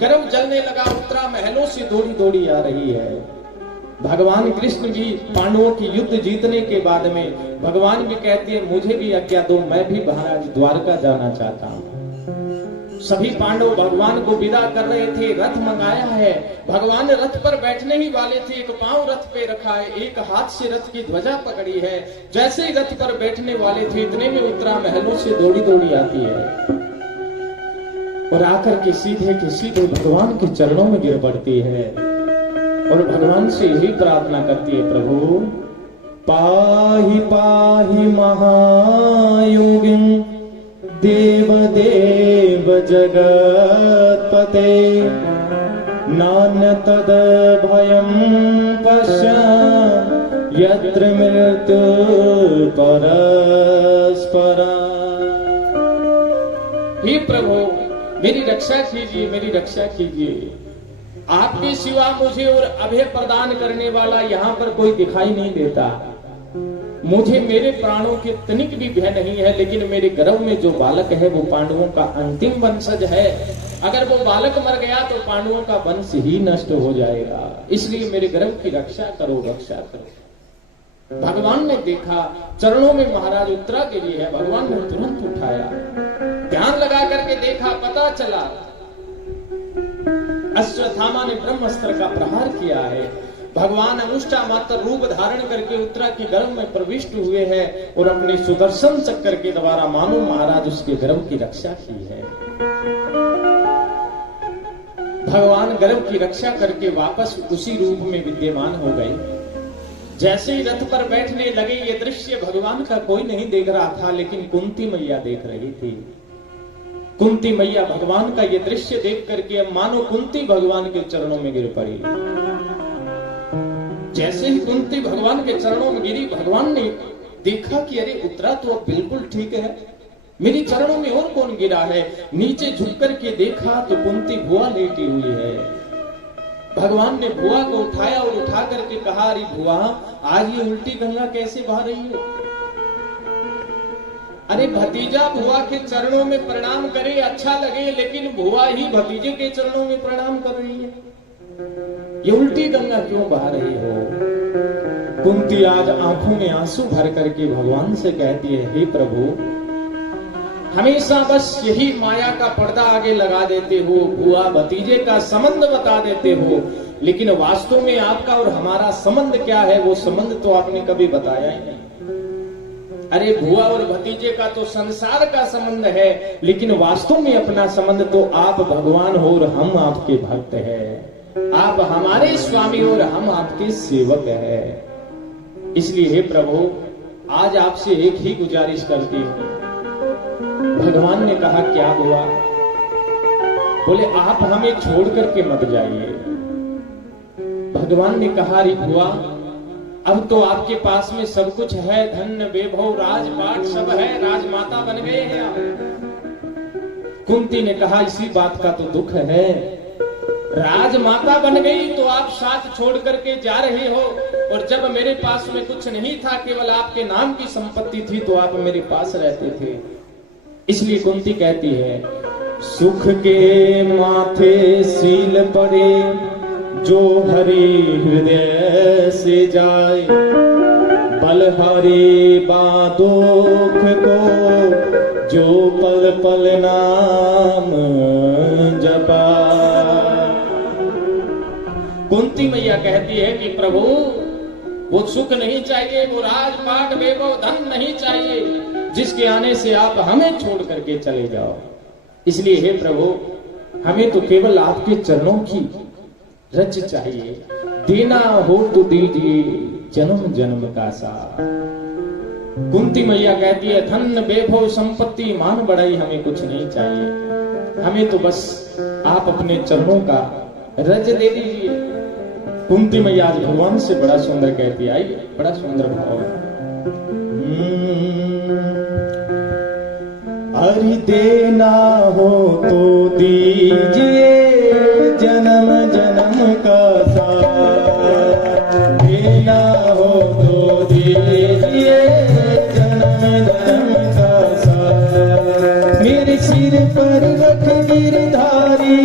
गर्भ जलने लगा। उत्तरा महलों से दौड़ी दौड़ी आ रही है। भगवान कृष्ण जी पांडवों की युद्ध जीतने के बाद में भगवान भी कहते हैं मुझे भी आज्ञा दो, मैं भी महाराज द्वारका जाना चाहता हूं। सभी पांडव भगवान को विदा कर रहे थे, रथ मंगाया है। भगवान रथ पर बैठने ही वाले थे, एक पांव रथ पे रखा है, एक हाथ से रथ की ध्वजा पकड़ी है। जैसे ही रथ पर बैठने वाले थे इतने में उत्तरा महलों से दौड़ी दौड़ी आती है और आकर के सीधे भगवान के चरणों में गिर पड़ती है और भगवान से यही प्रार्थना करती है, प्रभु पाहि पाहि महायोगिं देव देव जगत्पते नान्य तद भयं पश्य यत्र मृत्यु परस्परा। हे प्रभु मेरी रक्षा कीजिए, मेरी रक्षा कीजिए। आपके सिवा मुझे और अभय प्रदान करने वाला यहाँ पर कोई दिखाई नहीं देता। मुझे मेरे प्राणों के तनिक भी भय नहीं है, लेकिन मेरे गर्भ में जो बालक है वो पांडवों का अंतिम वंशज है। अगर वो बालक मर गया तो पांडवों का वंश ही नष्ट हो जाएगा। इसलिए मेरे गर्भ की रक्षा करो, रक्षा करो। भगवान ने देखा चरणों में महाराज उत्तरा गिरी है, भगवान ने तुरंत उठाया, ध्यान लगा करके देखा, पता चला अश्वत्थामा ने ब्रह्मास्त्र का प्रहार किया है। भगवान अनुष्ठा मात्र रूप धारण करके उत्तरा के गर्भ में प्रविष्ट हुए हैं और अपने सुदर्शन चक्कर के द्वारा मानो महाराज उसके गर्भ की रक्षा की है। भगवान गर्भ की रक्षा करके वापस उसी रूप में विद्यमान हो गए। जैसे ही रथ पर बैठने लगे, ये दृश्य भगवान का कोई नहीं देख रहा था, लेकिन कुंती मैया देख रही थी। कुंती मैया भगवान का ये दृश्य देख करके अब मानो कुंती भगवान के चरणों में गिर पड़ी। जैसे ही कुंती भगवान के चरणों में गिरी, भगवान ने देखा कि अरे उत्तरा तो अब बिल्कुल ठीक है, मेरे चरणों में और कौन गिरा है। नीचे झुक करके देखा तो कुंती भुआ लेटी हुई है। भगवान ने भुआ को उठाया और उठा करके कहा, अरे भुआ, आज ये उल्टी गंगा कैसे बह रही है? अरे भतीजा भुआ के चरणों में प्रणाम करे, अच्छा लगे, लेकिन भुआ ही भतीजे के चरणों में प्रणाम कर रही है, ये उल्टी गंगा क्यों बहा रही हो? कुंती आज आंखों में आंसू भर करके भगवान से कहती है, हे प्रभु, हमेशा बस यही माया का पर्दा आगे लगा देते हो, भुआ भतीजे का संबंध बता देते हो, लेकिन वास्तव में आपका और हमारा संबंध क्या है, वो संबंध तो आपने कभी बताया ही नहीं। अरे भुआ और भतीजे का तो संसार का संबंध है, लेकिन वास्तव में अपना संबंध तो आप भगवान हो और हम आपके भक्त हैं। आप हमारे स्वामी और हम आपके सेवक हैं। इसलिए हे प्रभु, आज आपसे एक ही गुजारिश करती हूं। भगवान ने कहा, क्या हुआ? बोले, आप हमें छोड़ करके मत जाइए। भगवान ने कहा, अरे भुआ, अब तो आपके पास में सब कुछ है, धन वैभव राजपाट सब है, राजमाता बन गए हैं आप। कुंती ने कहा, इसी बात का तो दुख है, राजमाता बन गई तो आप साथ छोड़ करके जा रहे हो, और जब मेरे पास में कुछ नहीं था, केवल आपके नाम की संपत्ति थी, तो आप मेरे पास रहते थे। इसलिए कुंती कहती है, सुख के माथे सील पड़े, जो हरि हृदय से जाए, बलहारी बादुख को, जो पल पल नाम जपा। कुंती मैया कहती है कि प्रभु, वो सुख नहीं चाहिए, वो राजपाट वैभव धन नहीं चाहिए, जिसके आने से आप हमें छोड़ करके चले जाओ। इसलिए हे प्रभु, हमें तो केवल आपके चरणों की रज चाहिए, देना हो तो दीजिए जन्म जन्म का साथ। कुंती मैया कहती है, धन वैभव संपत्ति मान बढ़ाई हमें कुछ नहीं चाहिए, हमें तो बस आप अपने चरणों का रज दे दीजिए। कुंती मैया आज भगवान से बड़ा सुंदर कहती है, आइए, बड़ा सुंदर भाव है। अरे देना हो तो दीजिए जन्म जन्म का साथ, देना हो तो दीजिए जन्म जन्म का साथ। मेरे सिर पर रख गिरधारी,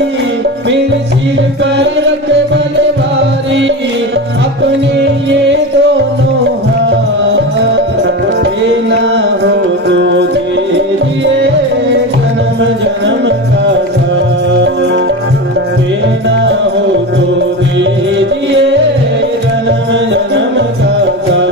मेरे सिर पर रख बलवारी, अपने ये दोनों हाथ, देना हो तो दीजिए जन्म जन्म का साथ, देना हो तो दीजिए जन्म जन्म का साथ।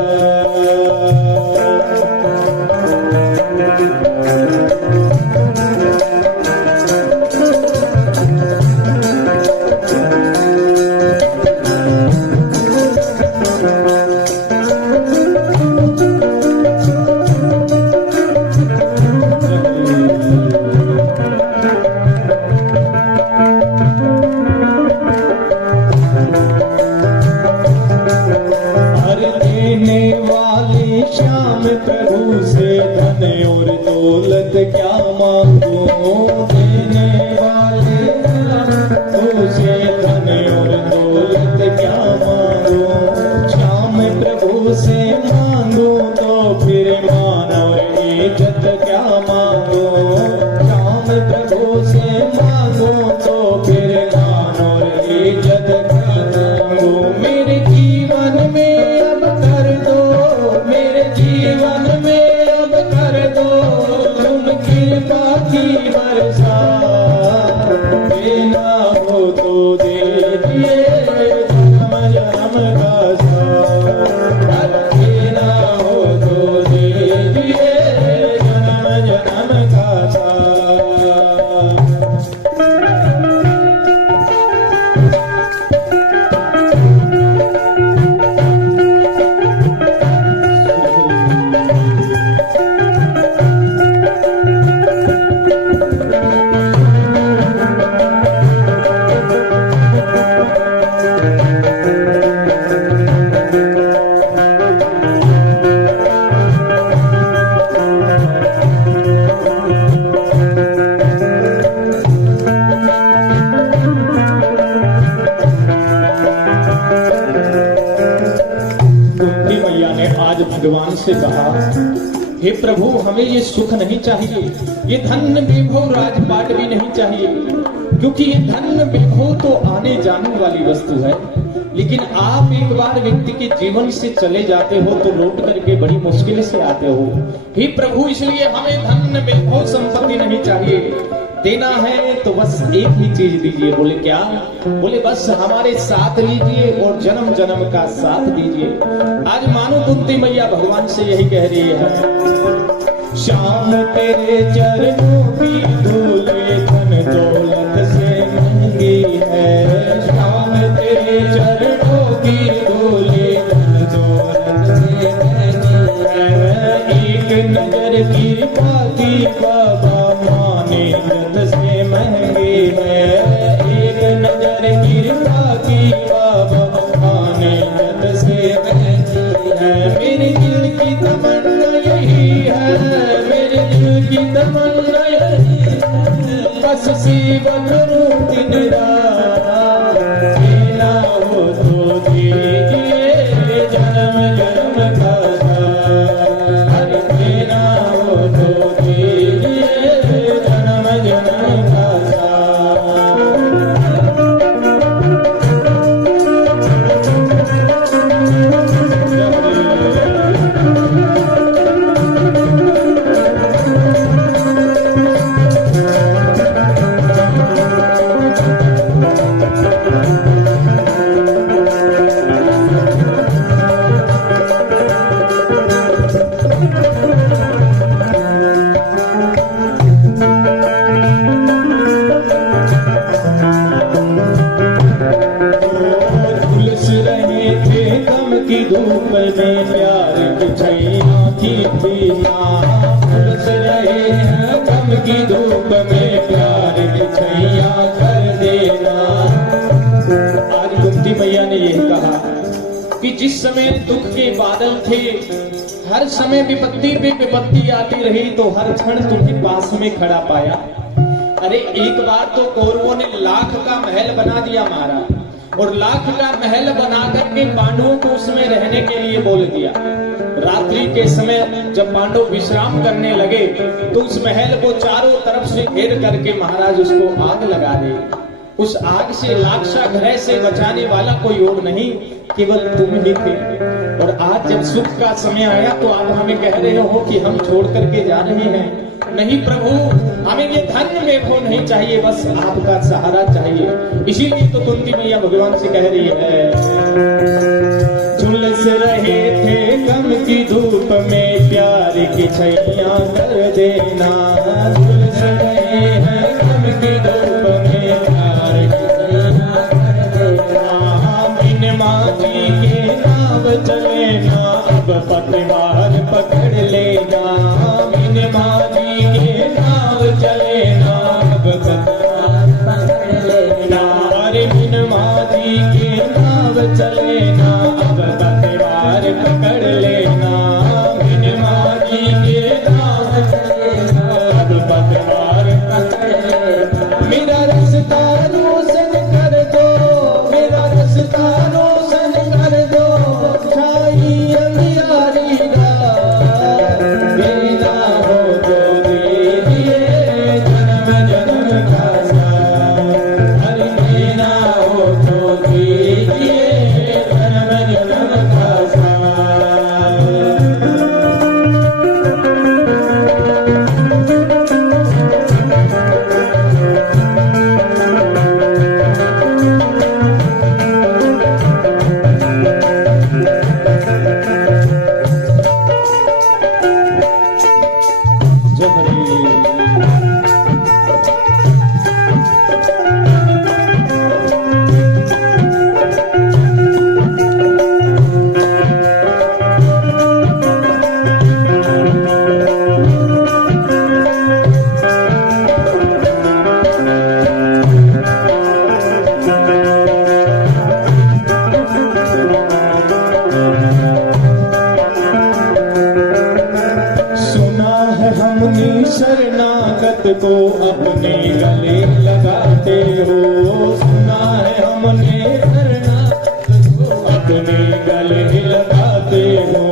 श्याम प्रभु से धन और दौलत क्या मांगू, देने वाले प्रभु से धन और दौलत क्या मांगू। श्याम प्रभु से मांगू तो फिर मान और इज्जत क्या मांगू, श्याम प्रभु से मांगू तो फिर मान और इज्जत क्या मांगू। मेरे जीवन में अब कर दो जीवन में अब कर दो तुम कृपा की वर्षा, देना हो तो दे दिए जन्म जन्म का साथ, देना हो तो दे दिए जन्म जन्म का साथ। भगवान से कहा, हे प्रभु हमें ये सुख नहीं चाहिए, ये धन वैभव राजपाट भी नहीं चाहिए, क्योंकि ये धन वैभव तो आने जाने वाली वस्तु है, लेकिन आप एक बार व्यक्ति के जीवन से चले जाते हो तो लौट करके बड़ी मुश्किल से आते हो। हे प्रभु इसलिए हमें धन वैभव संपत्ति नहीं चाहिए, देना है तो बस एक ही चीज दीजिए। बोले क्या? बोले बस हमारे साथ लीजिए और जन्म जन्म का साथ दीजिए। आज मानो कुंती मैया भगवान से यही कह रही है, श्याम तेरे चरणों की धूले धन दौलत से महंगी है, श्याम तेरे चरणों की धूले धन दौलत से महंगी है, एक नजर की बाकी बाबा माने से महंगी है, एक नजर गिरता की बाबा आने जत से महंगी है। मेरे दिल की तमन्ना यही है, मेरे दिल की तमन्ना यही है, बस सेवा करूं दिन रात, देना हो तो दीजिए जन्म जन्म का साथ, देना हो तो दीजिए जन्म जन्म का धूप में प्यार की छैया की पीना, उलझ रहे हैं गम की धूप में प्यार की छैया कर देना। आज कुंती मैया ने यही कहा कि जिस समय दुख के बादल थे, हर समय विपत्ति पे विपत्ति आती रही, तो हर क्षण तुम्हें पास में खड़ा पाया। अरे एक बार तो कौरवों ने लाख का महल बना दिया महाराज, और लाख का महल बना करके पांडवों को उसमें रहने के लिए बोल दिया। रात्रि के समय जब पांडव विश्राम करने लगे तो उस महल को चारों तरफ से घेर करके महाराज उसको आग लगा दे। उस आग से लाक्षा ग्रह से बचाने वाला कोई और नहीं, केवल तुम ही थे। और आज जब सुख का समय आया तो आप हमें कह रहे हो कि हम छोड़ करके जा रहे हैं। नहीं प्रभु, हमें ये धन वैभव नहीं चाहिए, बस आपका सहारा चाहिए। इसीलिए तो कुंती मैया भगवान से कह रही है, झुलस रहे थे गम की धूप में प्यार की छैया कर देना, झुलस रहे हैं गम की धूप में प्यार की छैया कर देना। बिन माझी के नाव चले ना, अब पतवार पकड़ लेना, बिन माझी के नाव चले ना, अब पतवार पकड़ लेना। अरे बिन माझी के नाव चले ना, अब पतवार पकड़ लेना, बिन माझी के नाव चले ना, अब पतवार पकड़ लेना। मेरा रास्ता रोशन कर दो, मेरा रास्ता रोशन कर दो, छाई अंधियारी रात। शरणागत को अपने गले लगाते हो। सुना है हमने शरणागत को अपने गले लगाते हो।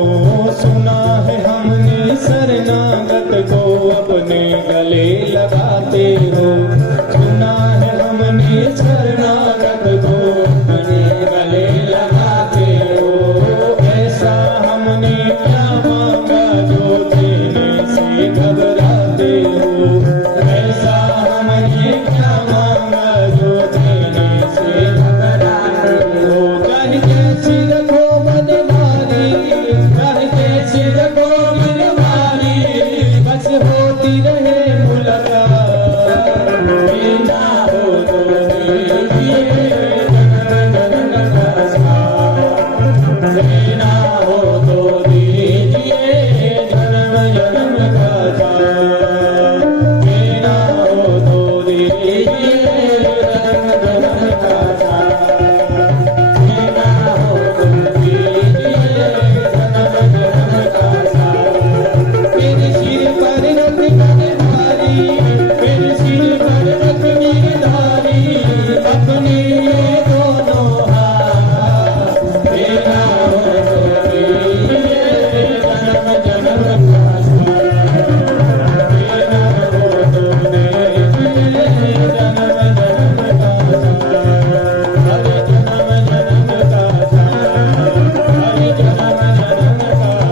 सुना है हमने शरणागत को अपने गले लगाते हो। सुना है हमने शरणागत को अपने गले लगाते हो। ऐसा हमने क्या मांगा जो देने से घबराते हो। ऐसा हमने क्या मांगा जो देने से घबराते हो। चाहे कैसी रखो मनमानी, चाहे कैसी रखो मनमानी, बस होती रहे मुलाकात। बिना हो तो दीजिए जन्म का साथ। बिना हो तो दीजिए जन्म का साथ। बिना हो तो दीजिए जन्म का साथ। बिना हो तो दीजिए जन्म का साथ। मेरे सिर पर रख धारी, मेरे सिर पर रख धारी, अपने ये दोनों हाथ। बिना हो तो दीजिए जन्म का साथ। बिना हो तो दीजिए जन्म का साथ। हरे जन्म का साथ। हरे जन्म का साथ।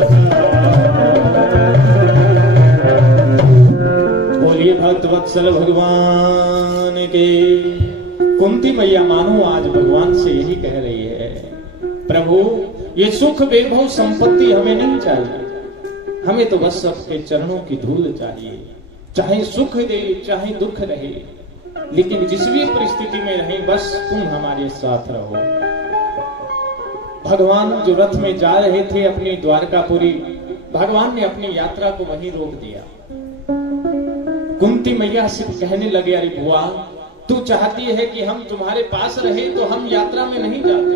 बोलिए भक्त वत्सल भगवान के। कुंती मैया मानो आज भगवान से यही कह रही है, प्रभु ये सुख वैभव संपत्ति हमें नहीं चाहिए, हमें तो बस सबके चरणों की धूल चाहिए। चाहे सुख दे चाहे दुख रहे, लेकिन जिस भी परिस्थिति में रहे बस तुम हमारे साथ रहो। भगवान जो रथ में जा रहे थे अपनी द्वारकापुरी, भगवान ने अपनी यात्रा को वहीं रोक दिया। कुंती मैया से कहने लगे, अरे बुआ तू चाहती है कि हम तुम्हारे पास रहे तो हम यात्रा में नहीं जाते,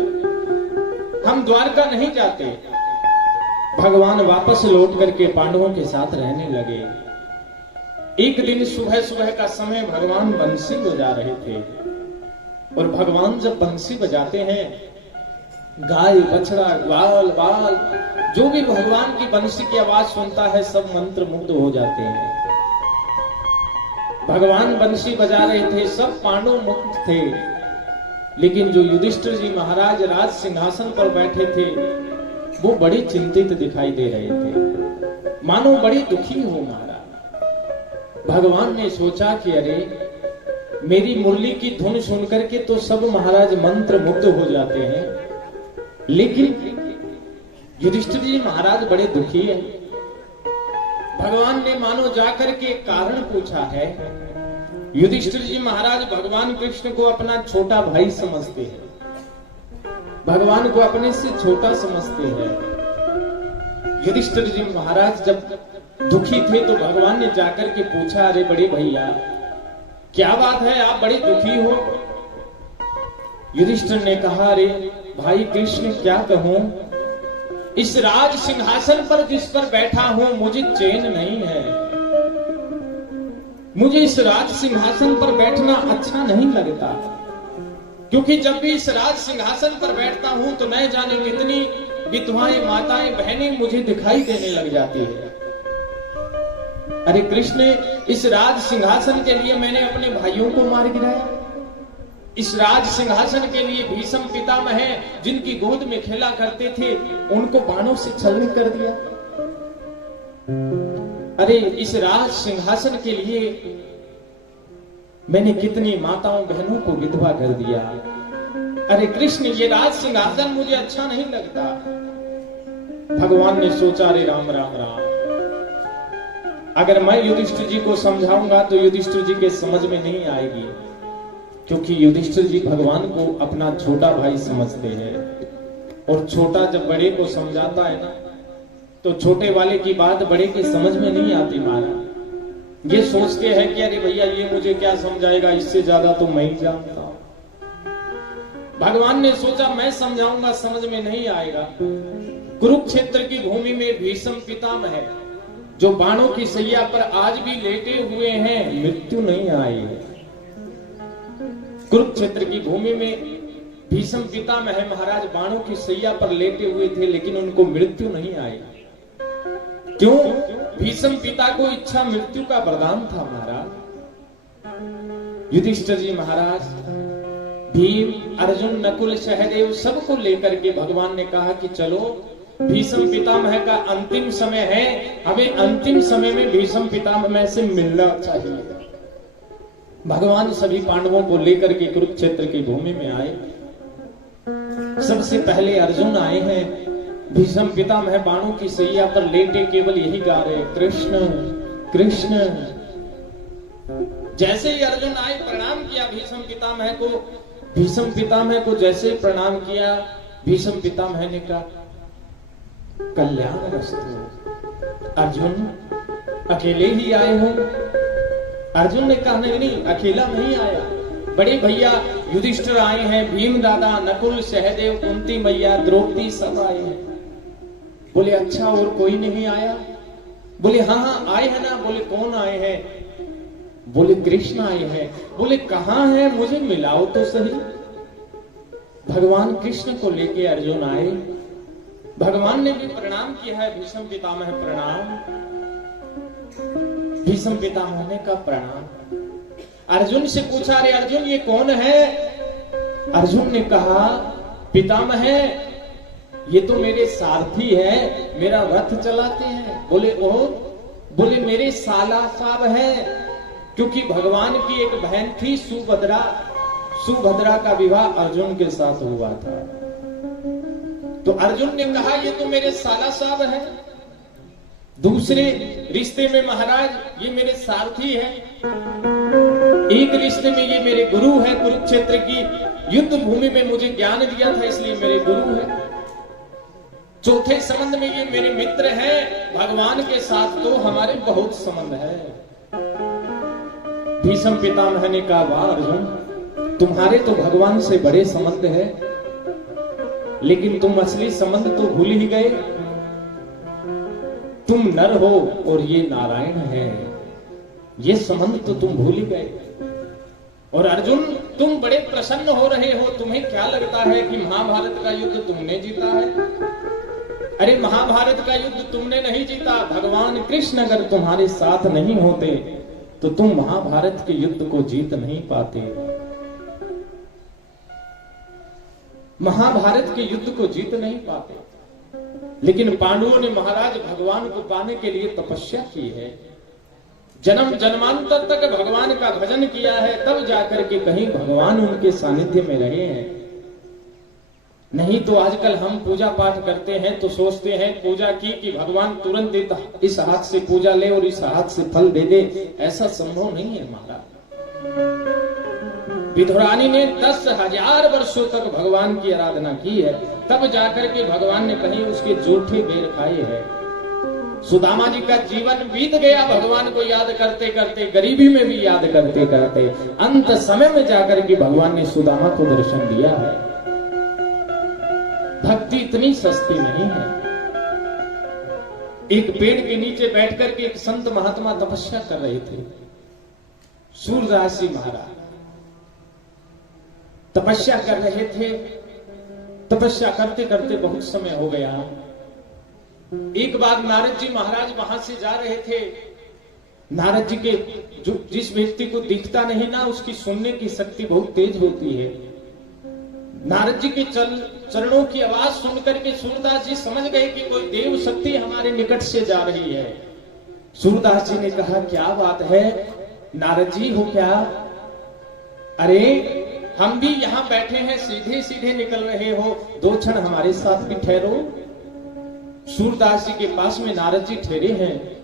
हम द्वारका नहीं जाते। भगवान वापस लौट करके पांडवों के साथ रहने लगे। एक दिन सुबह सुबह का समय भगवान बंसी बजा रहे थे, और भगवान जब बंसी बजाते हैं, गाय बछड़ा ग्वाल बाल जो भी भगवान की बंसी की आवाज सुनता है सब मंत्र मुग्ध हो जाते हैं। भगवान बंसी बजा रहे थे, सब पांडव मुक्त थे, लेकिन जो युधिष्ठिर जी महाराज राज सिंहासन पर बैठे थे वो बड़े चिंतित दिखाई दे रहे थे, मानो बड़ी दुखी हो महाराज। भगवान ने सोचा कि अरे मेरी मुरली की धुन सुनकर के तो सब महाराज मंत्र मुग्ध हो जाते हैं, लेकिन युधिष्ठिर जी महाराज बड़े दुखी हैं। भगवान ने मानो जाकर के कारण पूछा है। युधिष्ठिर जी महाराज भगवान कृष्ण को अपना छोटा भाई समझते हैं, भगवान को अपने से छोटा समझते हैं। युधिष्ठिर जी महाराज जब दुखी थे तो भगवान ने जाकर के पूछा, अरे बड़े भैया क्या बात है, आप बड़े दुखी हो। युधिष्ठिर ने कहा, अरे भाई कृष्ण क्या कहूं, इस राज सिंहासन पर जिस पर बैठा हूं मुझे चैन नहीं है, मुझे इस राज सिंहासन पर बैठना अच्छा नहीं लगता, क्योंकि जब भी इस राज सिंहासन पर बैठता हूं तो न जाने कितनी विधवाएं माताएं बहनें मुझे दिखाई देने लग जाती है। अरे कृष्ण, इस राज सिंहासन के लिए मैंने अपने भाइयों को मार गिराया, इस राज सिंहासन के लिए भीष्म पितामह जिनकी गोद में खेला करते थे उनको बाणों से छलनी कर दिया। अरे इस राज सिंहासन के लिए मैंने कितनी माताओं बहनों को विधवा कर दिया। अरे कृष्ण, ये राज सिंहासन मुझे अच्छा नहीं लगता। भगवान ने सोचा, अरे राम राम राम, अगर मैं युधिष्ठिर जी को समझाऊंगा तो युधिष्ठिर जी के समझ में नहीं आएगी, क्योंकि युधिष्ठिर जी भगवान को अपना छोटा भाई समझते हैं, और छोटा जब बड़े को समझाता है ना तो छोटे वाले की बात बड़े के समझ में नहीं आती। महाराज ये सोचते हैं कि अरे भैया ये मुझे क्या समझाएगा, इससे ज्यादा तो मैं ही जानता हूं। भगवान ने सोचा मैं समझाऊंगा समझ में नहीं आएगा। कुरुक्षेत्र की भूमि में भीष्म पितामह जो बाणों की सैया पर आज भी लेटे हुए हैं, मृत्यु नहीं आई है। कुरुक्षेत्र की भूमि में भीष्म पितामह महाराज बाणों की सैया पर लेटे हुए थे, लेकिन उनको मृत्यु नहीं आई। क्यों? भीष्म पिता को इच्छा मृत्यु का वरदान था महाराज। युधिष्ठिर जी महाराज, भीम, अर्जुन, नकुल, सहदेव सबको लेकर के भगवान ने कहा कि चलो, भीष्म पितामह का अंतिम समय है, हमें अंतिम समय में भीष्म पितामह से मिलना चाहिए। भगवान सभी पांडवों को लेकर के कुरुक्षेत्र की भूमि में आए। सबसे पहले अर्जुन आए हैं। भीष्म पितामह बाणों की सैया पर लेटे केवल यही गा रहे, कृष्ण कृष्ण। जैसे ही अर्जुन आए, प्रणाम किया भीष्म पितामह को। भीष्म पितामह को जैसे ही प्रणाम किया, भीष्म पितामह ने कहा, कल्याणमस्तु। अर्जुन, अकेले ही आए हो? अर्जुन ने कहा, नहीं, अकेला नहीं आया, बड़े भैया युधिष्ठिर आए हैं, भीम दादा, नकुल, सहदेव, कुंती मैया, द्रौपदी सब आए हैं। बोले अच्छा, और कोई नहीं आया? बोले हाँ आए हैं ना। बोले कौन आए हैं? बोले कृष्ण आए हैं। बोले कहां है, मुझे मिलाओ तो सही। भगवान कृष्ण को लेके अर्जुन आए। भगवान ने भी प्रणाम किया है। भीष्म पितामह प्रणाम। भीष्म पितामह ने कहा प्रणाम। अर्जुन से पूछा, अरे अर्जुन ये कौन है? अर्जुन ने कहा, पितामह ये तो मेरे सारथी है, मेरा रथ चलाते हैं। बोले ओह? बोले मेरे साला साहब है, क्योंकि भगवान की एक बहन थी सुभद्रा का विवाह अर्जुन के साथ हुआ था। तो अर्जुन ने कहा ये तो मेरे साला साहब है। दूसरे रिश्ते में महाराज ये मेरे सारथी है। एक रिश्ते में ये मेरे गुरु है, कुरुक्षेत्र की युद्ध भूमि में मुझे ज्ञान दिया था, इसलिए मेरे गुरु है। चौथे संबंध में ये मेरे मित्र हैं। भगवान के साथ तो हमारे बहुत संबंध है। भीष्म पितामह ने कहा, वाह अर्जुन, तुम्हारे तो भगवान से बड़े संबंध है, लेकिन तुम असली संबंध तो भूल ही गए। तुम नर हो और ये नारायण है, ये संबंध तो तुम भूल ही गए। और अर्जुन, तुम बड़े प्रसन्न हो रहे हो, तुम्हें क्या लगता है कि महाभारत का युद्ध तुमने जीता है? अरे महाभारत का युद्ध तुमने नहीं जीता। भगवान कृष्ण अगर तुम्हारे साथ नहीं होते तो तुम महाभारत के युद्ध को जीत नहीं पाते। महाभारत के युद्ध को जीत नहीं पाते। लेकिन पांडवों ने महाराज भगवान को पाने के लिए तपस्या की है। जन्म जन्मांतर तक भगवान का भजन किया है, तब जाकर के कहीं भगवान उनके सानिध्य में रहे हैं। नहीं तो आजकल हम पूजा पाठ करते हैं तो सोचते हैं पूजा की कि भगवान तुरंत इस हाथ से पूजा ले और इस हाथ से फल दे दे। ऐसा संभव नहीं है महाराज। विधुरानी ने 10,000 वर्षों तक भगवान की आराधना की है, तब जाकर के भगवान ने कहीं उसके जूठे बेर खाए हैं। सुदामा जी का जीवन बीत गया भगवान को याद करते करते, गरीबी में भी याद करते करते। अंत समय में जाकर के भगवान ने सुदामा को दर्शन दिया है। भक्ति इतनी सस्ती नहीं है। एक पेड़ के नीचे बैठकर के एक संत महात्मा तपस्या कर रहे थे। सूरदास जी महाराज तपस्या कर रहे थे। तपस्या करते करते बहुत समय हो गया। एक बार नारद जी महाराज वहां से जा रहे थे। नारद जी के जिस व्यक्ति को दिखता नहीं ना, उसकी सुनने की शक्ति बहुत तेज होती है। नारद जी के चरणों की आवाज सुनकर के सूरदास जी समझ गए कि कोई देव शक्ति हमारे निकट से जा रही है। सूरदास जी ने कहा, क्या बात है नारद जी, हो क्या? अरे हम भी यहाँ बैठे हैं, सीधे सीधे निकल रहे हो, 2 क्षण हमारे साथ भी ठहरो। सूरदास जी के पास में नारद जी ठहरे हैं।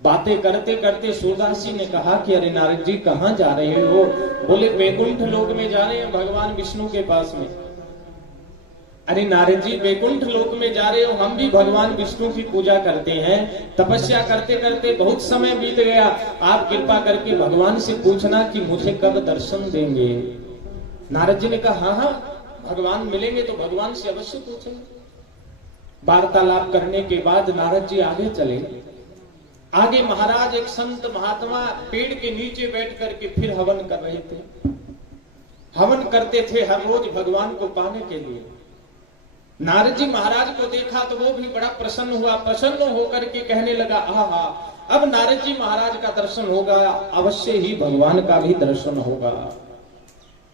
बातें करते करते सूरदास जी ने कहा कि अरे नारद जी कहां जा रहे हो? बोले वैकुंठ लोक में जा रहे हैं, भगवान विष्णु के पास में। अरे नारद जी वैकुंठ लोक में जा रहे हो, हम भी भगवान विष्णु की पूजा करते हैं। तपस्या करते करते बहुत समय बीत गया। आप कृपा करके भगवान से पूछना कि मुझे कब दर्शन देंगे। नारद जी ने कहा, हाँ भगवान मिलेंगे तो भगवान से अवश्य पूछेंगे। वार्तालाप करने के बाद नारद जी आगे चले। आगे महाराज एक संत महात्मा पेड़ के नीचे बैठ करके फिर हवन कर रहे थे। हवन करते थे हर रोज भगवान को पाने के लिए। नारद जी महाराज को देखा तो वो भी बड़ा प्रसन्न हुआ। प्रसन्न होकर के कहने लगा, आहा, अब नारद जी महाराज का दर्शन होगा, अवश्य ही भगवान का भी दर्शन होगा।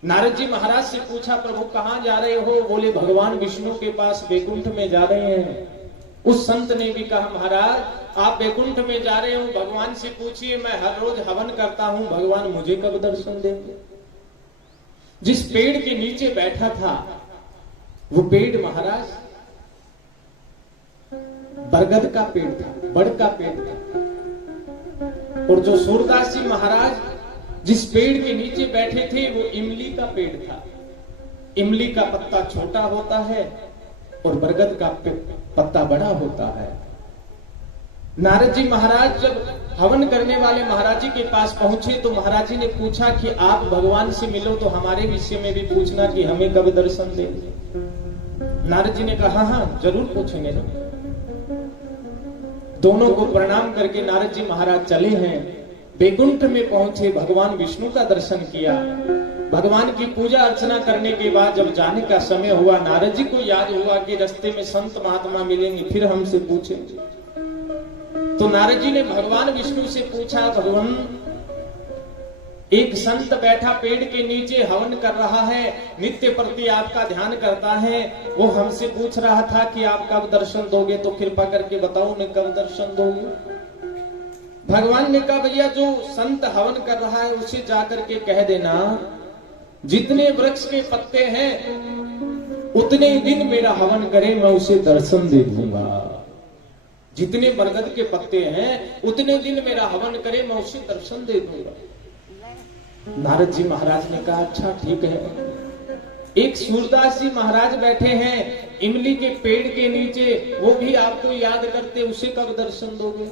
नारद जी महाराज से पूछा, प्रभु कहाँ जा रहे हो? बोले भगवान विष्णु के पास वैकुंठ में जा रहे हैं। उस संत ने भी कहा, महाराज आप वैकुंठ में जा रहे हो, भगवान से पूछिए, मैं हर रोज हवन करता हूं, भगवान मुझे कब दर्शन देंगे? जिस पेड़ के नीचे बैठा था वो पेड़ महाराज बरगद का पेड़ था, बड़ का पेड़ था। और जो सूरदास जी महाराज जिस पेड़ के नीचे बैठे थे वो इमली का पेड़ था। इमली का पत्ता छोटा होता है और बरगद का पत्ता बड़ा होता है। नारद जी महाराज जब हवन करने वाले महाराज जी के पास पहुंचे तो महाराज जी ने पूछा कि आप भगवान से मिलो तो हमारे विषय में भी पूछना कि हमें कब दर्शन देंगे। नारद जी ने कहा, हाँ जरूर पूछेंगे ना। दोनों को प्रणाम करके नारद जी महाराज चले हैं। वैकुंठ में पहुंचे, भगवान विष्णु का दर्शन किया। भगवान की पूजा अर्चना करने के बाद जब जाने का समय हुआ, नारद जी को याद हुआ कि रास्ते में संत महात्मा मिलेंगे, फिर हमसे पूछेंगे। तो नारद जी ने भगवान विष्णु से पूछा, भगवान एक संत बैठा पेड़ के नीचे हवन कर रहा है, नित्य प्रति आपका ध्यान करता है, वो हमसे पूछ रहा था कि आप कब दर्शन दोगे, तो कृपा करके बताओ मैं कब दर्शन दोगे? भगवान ने कहा, भैया जो संत हवन कर रहा है उसे जाकर के कह देना, जितने वृक्ष के पत्ते हैं उतने दिन मेरा हवन करे, मैं उसे दर्शन दे दूंगा। जितने बरगद के पत्ते हैं उतने दिन मेरा हवन करे, मैं उसे दर्शन दे दूंगा। नारद जी महाराज ने कहा, अच्छा ठीक है। एक सूरदास जी महाराज बैठे हैं इमली के पेड़ के नीचे, वो भी आपको याद करते, उसे कब दर्शन दोगे?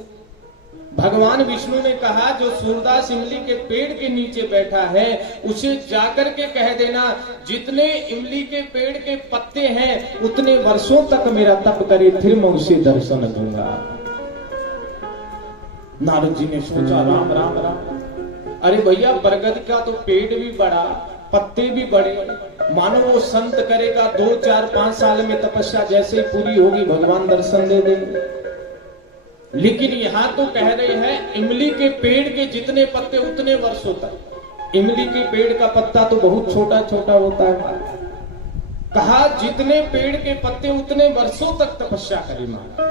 भगवान विष्णु ने कहा, जो सूरदास इमली के पेड़ के नीचे बैठा है उसे जाकर के कह देना, जितने इमली के पेड़ के पत्ते हैं उतने वर्षों तक मेरा तप करे, फिर मैं उसे दर्शन दूंगा। नारद जी ने सोचा, राम राम राम, अरे भैया बरगद का तो पेड़ भी बड़ा, पत्ते भी बड़े, मानो वो संत करेगा 2, 4, 5 साल में तपस्या जैसे ही पूरी होगी भगवान दर्शन दे देंगे। लेकिन यहां तो कह रहे हैं इमली के पेड़ के जितने पत्ते उतने वर्षों तक। इमली के पेड़ का पत्ता तो बहुत छोटा छोटा होता है। कहा जितने पेड़ के पत्ते उतने वर्षों तक तपस्या करे महाराज।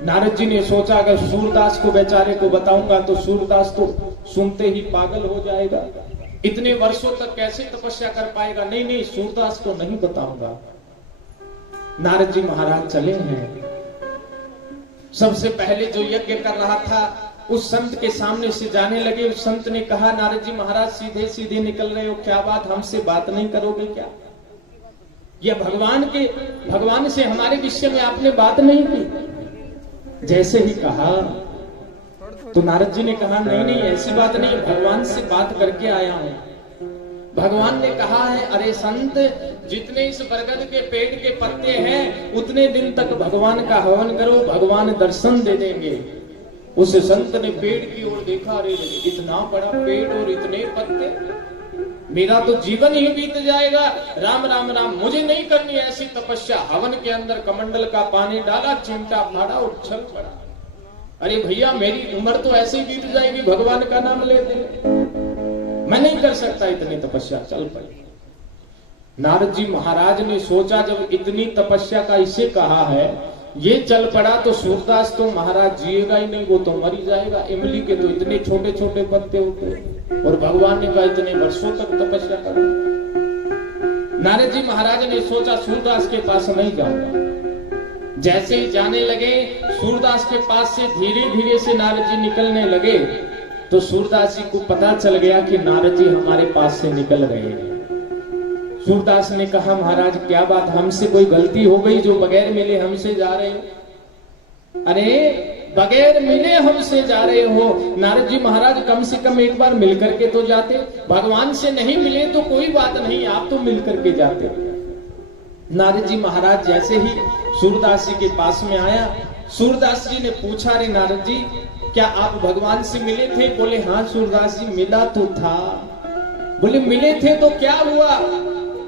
नारद जी ने सोचा, अगर सूरदास को बेचारे को बताऊंगा तो सूरदास तो सुनते ही पागल हो जाएगा, इतने वर्षों तक कैसे तपस्या कर पाएगा। नहीं नहीं, सूरदास को नहीं बताऊंगा। नारद जी महाराज चले हैं। सबसे पहले जो यज्ञ कर रहा था उस संत के सामने से जाने लगे। उस संत ने कहा, नारद जी महाराज सीधे सीधे निकल रहे हो, क्या बात, हमसे बात नहीं करोगे क्या? या भगवान से हमारे विषय में आपने बात नहीं की? जैसे ही कहा तो नारद जी ने कहा, नहीं नहीं ऐसी बात नहीं, भगवान से बात करके आया हूं। भगवान ने कहा है, अरे संत, जितने इस बरगद के पेड़ के पत्ते हैं उतने दिन तक भगवान का हवन करो, भगवान दर्शन दे देंगे। उस संत ने पेड़ की ओर देखा, अरे इतना बड़ा पेड़ और इतने पत्ते, मेरा तो जीवन ही बीत जाएगा। राम राम राम, मुझे नहीं करनी ऐसी तपस्या। हवन के अंदर कमंडल का पानी डाला, चिमटा फाड़ा और छल पड़ा। अरे भैया मेरी उम्र तो ऐसे ही बीत जाएगी भगवान का नाम लेते, मैं नहीं कर सकता इतनी तपस्या, चल पड़ी। नारद जी महाराज ने सोचा, जब इतनी तपस्या का इसे कहा है, ये चल पड़ा तो सूरदास तो महाराज जिएगा ही नहीं, वो तो मर ही जाएगा। इमली के तो इतने छोटे छोटे पत्ते होते, और भगवान ने कहा इतने वर्षों तक तपस्या करो। नारद जी महाराज ने सोचा, सूरदास के पास नहीं जाऊंगा। जैसे ही जाने लगे, सूरदास के पास से धीरे धीरे से नारद जी निकलने लगे, तो सूरदास जी को पता चल गया कि नारद जी हमारे पास से निकल रहे हैं। सूरदास ने कहा, महाराज क्या बात, हमसे कोई गलती हो गई जो बगैर मिले हमसे जा रहे हो? अरे बगैर मिले हमसे जा रहे हो? नारद जी महाराज कम से कम एक बार मिल करके तो जाते। भगवान से नहीं मिले तो कोई बात नहीं, आप तो मिल करके जाते। नारद जी महाराज जैसे ही सूरदास जी के पास में आया सूरदास जी ने पूछा, रे नारद जी क्या आप भगवान से मिले थे? बोले हाँ सूरदास जी मिला तो था। बोले मिले थे तो क्या हुआ?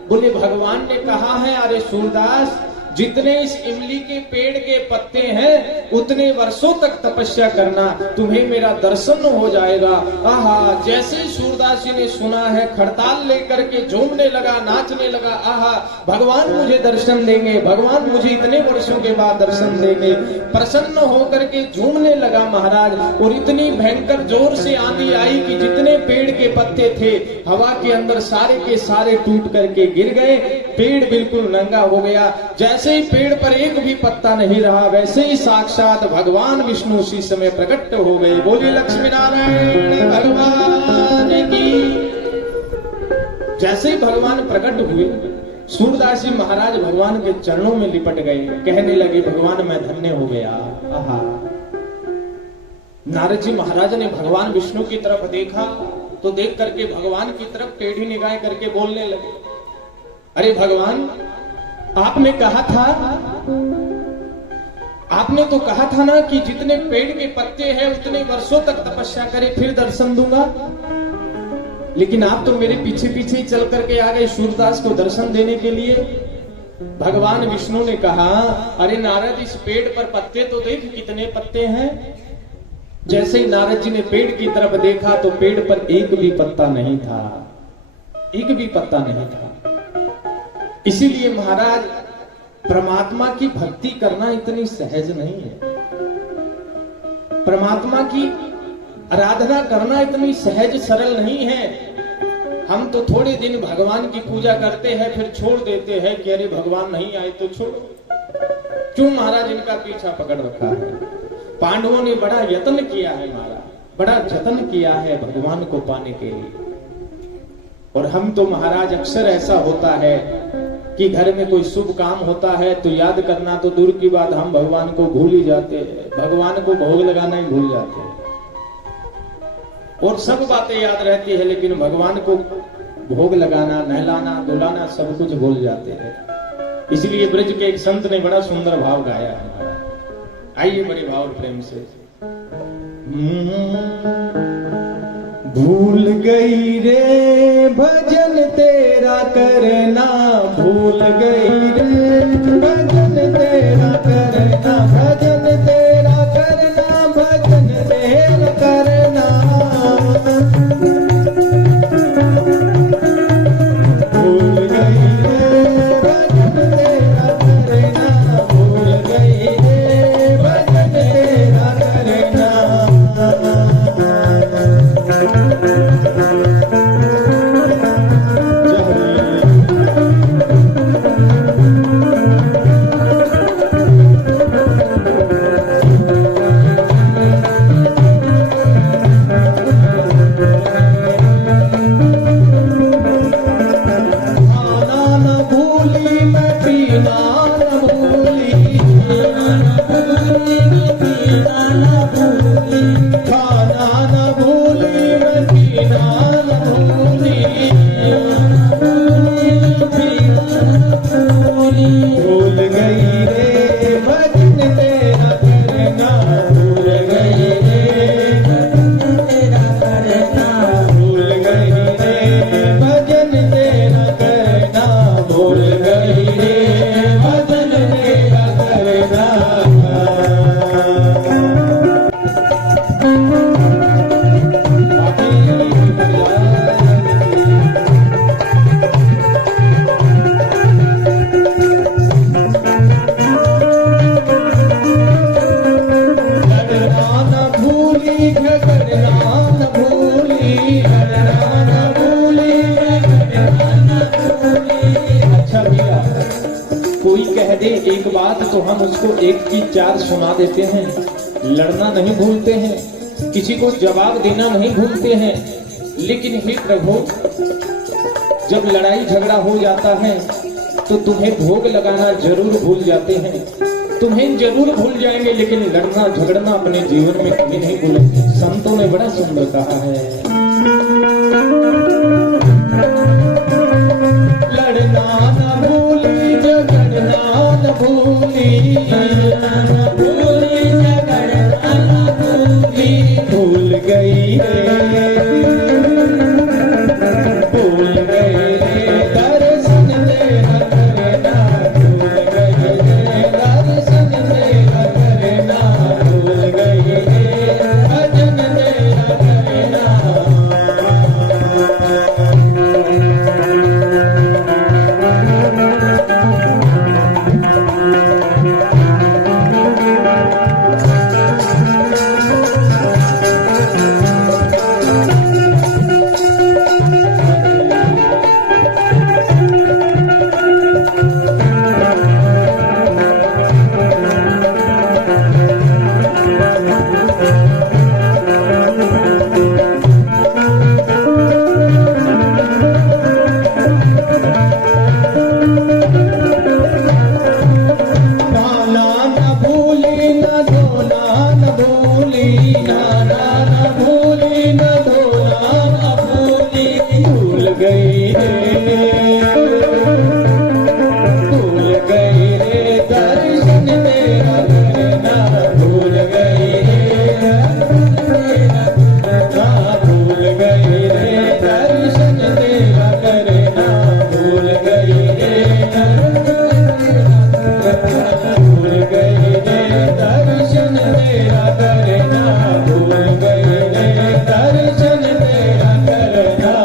बोले भगवान ने कहा है, अरे सूरदास जितने इस इमली के पेड़ के पत्ते हैं उतने वर्षों तक तपस्या करना, तुम्हें मेरा दर्शन हो जाएगा। आहा, जैसे ही सूरदास जी ने सुना है खड़ताल लेकर के झूमने लगा, नाचने लगा। आहा, भगवान मुझे दर्शन देंगे, भगवान मुझे इतने वर्षों के बाद दर्शन देंगे। प्रसन्न होकर के झूमने लगा महाराज। और इतनी भयंकर जोर से आंधी आई कि जितने पेड़ के पत्ते थे हवा के अंदर सारे के सारे टूट करके गिर गए। पेड़ बिल्कुल नंगा हो गया। जैसे ही पेड़ पर एक भी पत्ता नहीं रहा, वैसे ही साक्षात भगवान विष्णु उसी समय प्रकट हो गए। बोले लक्ष्मी नारायण भगवान की। जैसे ही भगवान प्रकट हुए, सूरदास जी महाराज भगवान के चरणों में लिपट गए, कहने लगे भगवान मैं धन्य हो गया। आहा। नारद जी महाराज ने भगवान विष्णु की तरफ देखा तो देख करके भगवान की तरफ टेढ़ी निगाह करके बोलने लगे, अरे भगवान आपने कहा था, आपने तो कहा था ना कि जितने पेड़ के पत्ते हैं उतने वर्षों तक तपस्या करे फिर दर्शन दूंगा। लेकिन आप तो मेरे पीछे पीछे ही चल करके आ गए सूरदास को दर्शन देने के लिए। भगवान विष्णु ने कहा, अरे नारद इस पेड़ पर पत्ते तो देख कितने पत्ते हैं। जैसे ही नारद जी ने पेड़ की तरफ देखा तो पेड़ पर एक भी पत्ता नहीं था, एक भी पत्ता नहीं था। इसीलिए महाराज परमात्मा की भक्ति करना इतनी सहज नहीं है, परमात्मा की आराधना करना इतनी सहज सरल नहीं है। हम तो थोड़े दिन भगवान की पूजा करते हैं फिर छोड़ देते हैं कि अरे भगवान नहीं आए तो छोड़ो। क्यों महाराज इनका पीछा पकड़ रखा है। पांडवों ने बड़ा यत्न किया है महाराज, बड़ा जतन किया है भगवान को पाने के लिए। और हम तो महाराज अक्सर ऐसा होता है कि घर में कोई शुभ काम होता है तो याद करना तो दूर की बात, हम भगवान को भूल ही जाते हैं, भगवान को भोग लगाना ही भूल जाते हैं। और सब बातें याद रहती है लेकिन भगवान को भोग लगाना, नहलाना, धुलाना सब कुछ भूल जाते हैं। इसलिए ब्रज के एक संत ने बड़ा सुंदर भाव गाया है। आइए बड़े भाव प्रेम से। भूल गई रे भजन तेरा करना, भूल गई रे भजन तेरा करना, भजन तेरा करना, भजन तेरा करना। भूल गई रे भजन तेरा करना, भूल गई रे भजन तेरा करना। एक बात तो हम उसको एक की चार सुना देते हैं, लड़ना नहीं भूलते हैं, किसी को जवाब देना नहीं भूलते हैं। लेकिन हे प्रभु, जब लड़ाई झगड़ा हो जाता है तो तुम्हें भोग लगाना जरूर भूल जाते हैं, तुम्हें जरूर भूल जाएंगे लेकिन लड़ना झगड़ना अपने जीवन में कभी नहीं भूलेंगे। संतों ने बड़ा सुंदर कहा है, लड़ना न भूली झगड़ना न भूली, करना भूल गई रे दर्शन तेरा करना।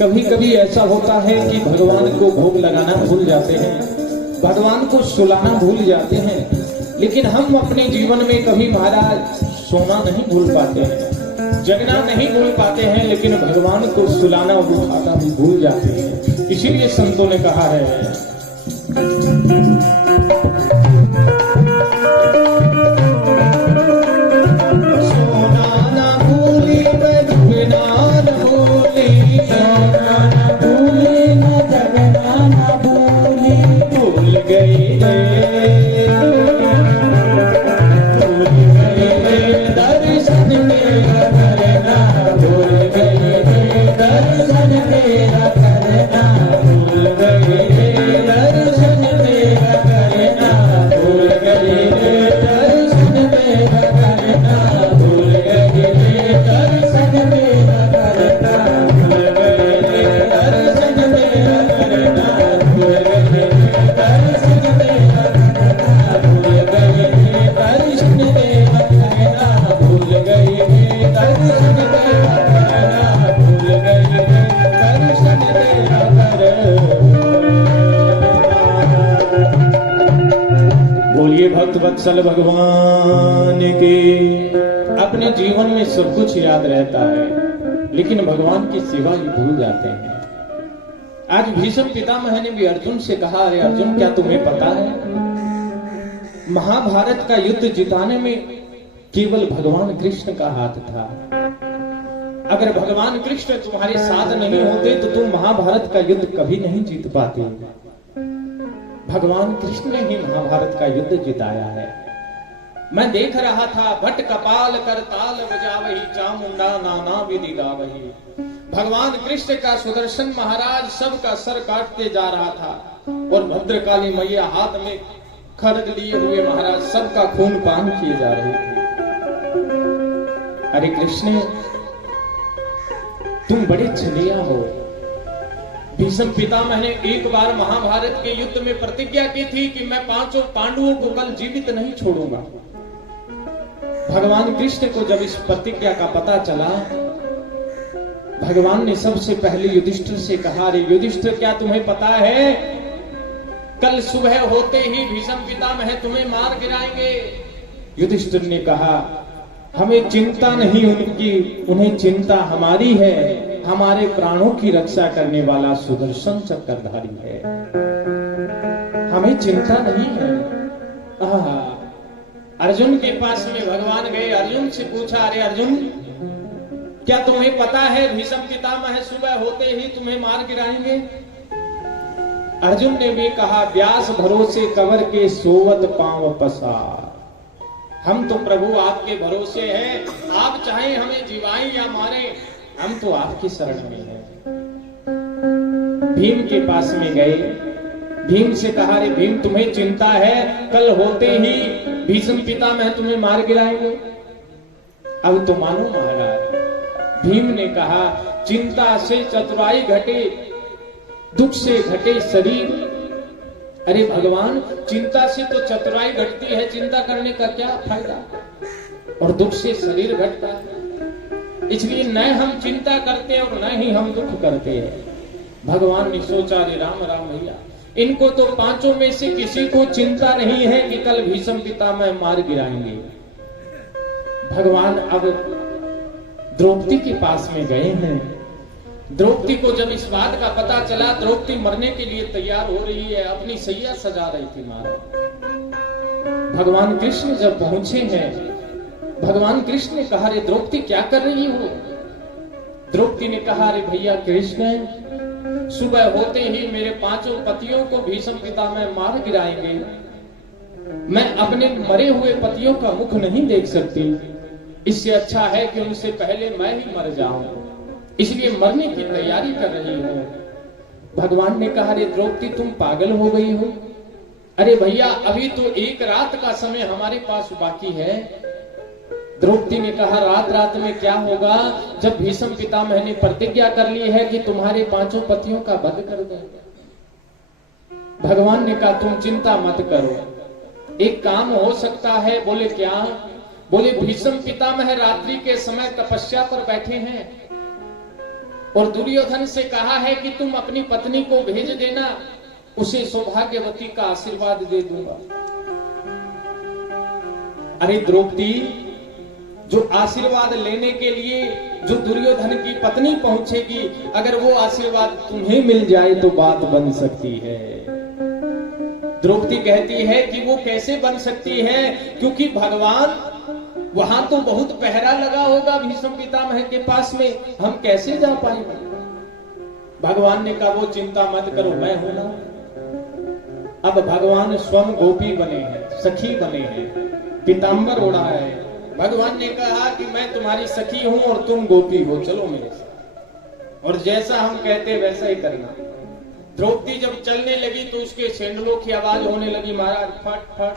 कभी कभी ऐसा होता है कि भगवान को भोग लगाना भूल जाते हैं, भगवान को सुलाना भूल जाते हैं, लेकिन हम अपने जीवन में कभी महाराज सोना नहीं भूल पाते हैं, जगना नहीं भूल पाते हैं, लेकिन भगवान को सुलाना उठाना भी भूल जाते हैं। इसीलिए संतों ने कहा है वत्सल भगवान के। अपने जीवन में सब कुछ याद रहता है, लेकिन भगवान की सेवा ही भूल जाते हैं। आज भीष्म पितामह ने भी अर्जुन से कहा, अरे अर्जुन क्या तुम्हें पता है महाभारत का युद्ध जिताने में केवल भगवान कृष्ण का हाथ था। अगर भगवान कृष्ण तुम्हारे साथ नहीं होते तो तुम महाभारत का युद्ध कभी नहीं जीत पाते। भगवान कृष्ण ने ही महाभारत का युद्ध जिताया है। मैं देख रहा था भट्ट कपाल कर ताल बजावही चामुंडा नाना विधि गावही। भगवान कृष्ण का सुदर्शन महाराज सबका सर काटते जा रहा था और भद्रकाली मैया हाथ में खड्ग लिए हुए महाराज सबका खून पान किए जा रहे थे। अरे कृष्ण तुम बड़े छलिया हो। भीष्म पितामह ने एक बार महाभारत के युद्ध में प्रतिज्ञा की थी कि मैं 5 पांडवों को कल जीवित नहीं छोड़ूंगा। भगवान कृष्ण को जब इस प्रतिज्ञा का पता चला, भगवान ने सबसे पहले युधिष्ठिर से कहा, अरे युधिष्ठिर क्या तुम्हें पता है कल सुबह होते ही भीष्म पितामह तुम्हें मार गिराएंगे। युधिष्ठिर ने कहा, हमें चिंता नहीं उनकी, उन्हें चिंता हमारी है। हमारे प्राणों की रक्षा करने वाला सुदर्शन चक्रधारी है, हमें चिंता नहीं है। अर्जुन के पास में भगवान गए, अर्जुन से पूछा, अरे अर्जुन क्या तुम्हें पता है भीष्म पितामह सुबह होते ही तुम्हें मार गिराएंगे। अर्जुन ने भी कहा, व्यास भरोसे कवर के सोवत पांव पसार। हम तो प्रभु आपके भरोसे हैं, आप चाहे हमें जीवाएं या मारे, हम तो आपकी शरण में हैं। भीम के पास में गए, भीम से कहा, रे भीम तुम्हें चिंता है कल होते ही भीष्म पितामह तुम्हें मार गिराएंगे। अब तो मानो महाराज। भीम ने कहा, चिंता से चतुराई घटे, दुख से घटे शरीर। अरे भगवान चिंता से तो चतुराई घटती है, चिंता करने का क्या फायदा, और दुख से शरीर घटता है। इसलिए न हम चिंता करते और न ही हम दुख करते हैं। भगवान ने सोचा, रे राम राम भैया, इनको तो पांचों में से किसी को चिंता नहीं है कि कल भीष्म पितामह मार गिराएंगे। भगवान अब द्रौपदी के पास में गए हैं। द्रौपदी को जब इस बात का पता चला, द्रौपदी मरने के लिए तैयार हो रही है, अपनी सैया सजा रही थी महाराज। भगवान कृष्ण जब पहुंचे हैं, भगवान कृष्ण ने कहा, रे द्रौपदी क्या कर रही हो? द्रौपदी ने कहा, रे भैया कृष्ण, सुबह होते ही मेरे पांचों पतियों को भीष्म पितामह मार गिराएंगे। मैं अपने मरे हुए पतियों का मुख नहीं देख सकती, इससे अच्छा है कि उनसे पहले मैं ही मर जाऊं, इसलिए मरने की तैयारी कर रही हूं। भगवान ने कहा, रे द्रौपदी तुम पागल हो गई हो? अरे भैया अभी तो एक रात का समय हमारे पास बाकी है। द्रौपदी ने कहा, रात में क्या होगा जब भीष्म पितामह ने प्रतिज्ञा कर ली है कि तुम्हारे पांचों पतियों का वध कर देंगे। भगवान ने कहा, तुम चिंता मत करो, एक काम हो सकता है। बोले क्या? बोले भीष्म पितामह रात्रि के समय तपस्या पर बैठे हैं और दुर्योधन से कहा है कि तुम अपनी पत्नी को भेज देना, उसे सौभाग्यवती का आशीर्वाद दे दूंगा। अरे द्रौपदी, जो आशीर्वाद लेने के लिए जो दुर्योधन की पत्नी पहुंचेगी, अगर वो आशीर्वाद तुम्हें मिल जाए तो बात बन सकती है। द्रौपदी कहती है कि वो कैसे बन सकती है, क्योंकि भगवान वहां तो बहुत पहरा लगा होगा भीष्म पितामह के पास में, हम कैसे जा पाएंगे? भगवान ने कहा, वो चिंता मत करो, मैं हूं ना। अब भगवान स्वयं गोपी बने हैं, सखी बने हैं, पीतांबर ओढ़ा है। भगवान ने कहा कि मैं तुम्हारी सखी हूं और तुम गोपी हो, चलो मेरे साथ, और जैसा हम कहते वैसा ही करना। द्रौपदी जब चलने लगी तो उसके सैंडलों की आवाज होने लगी, महाराज फट फट।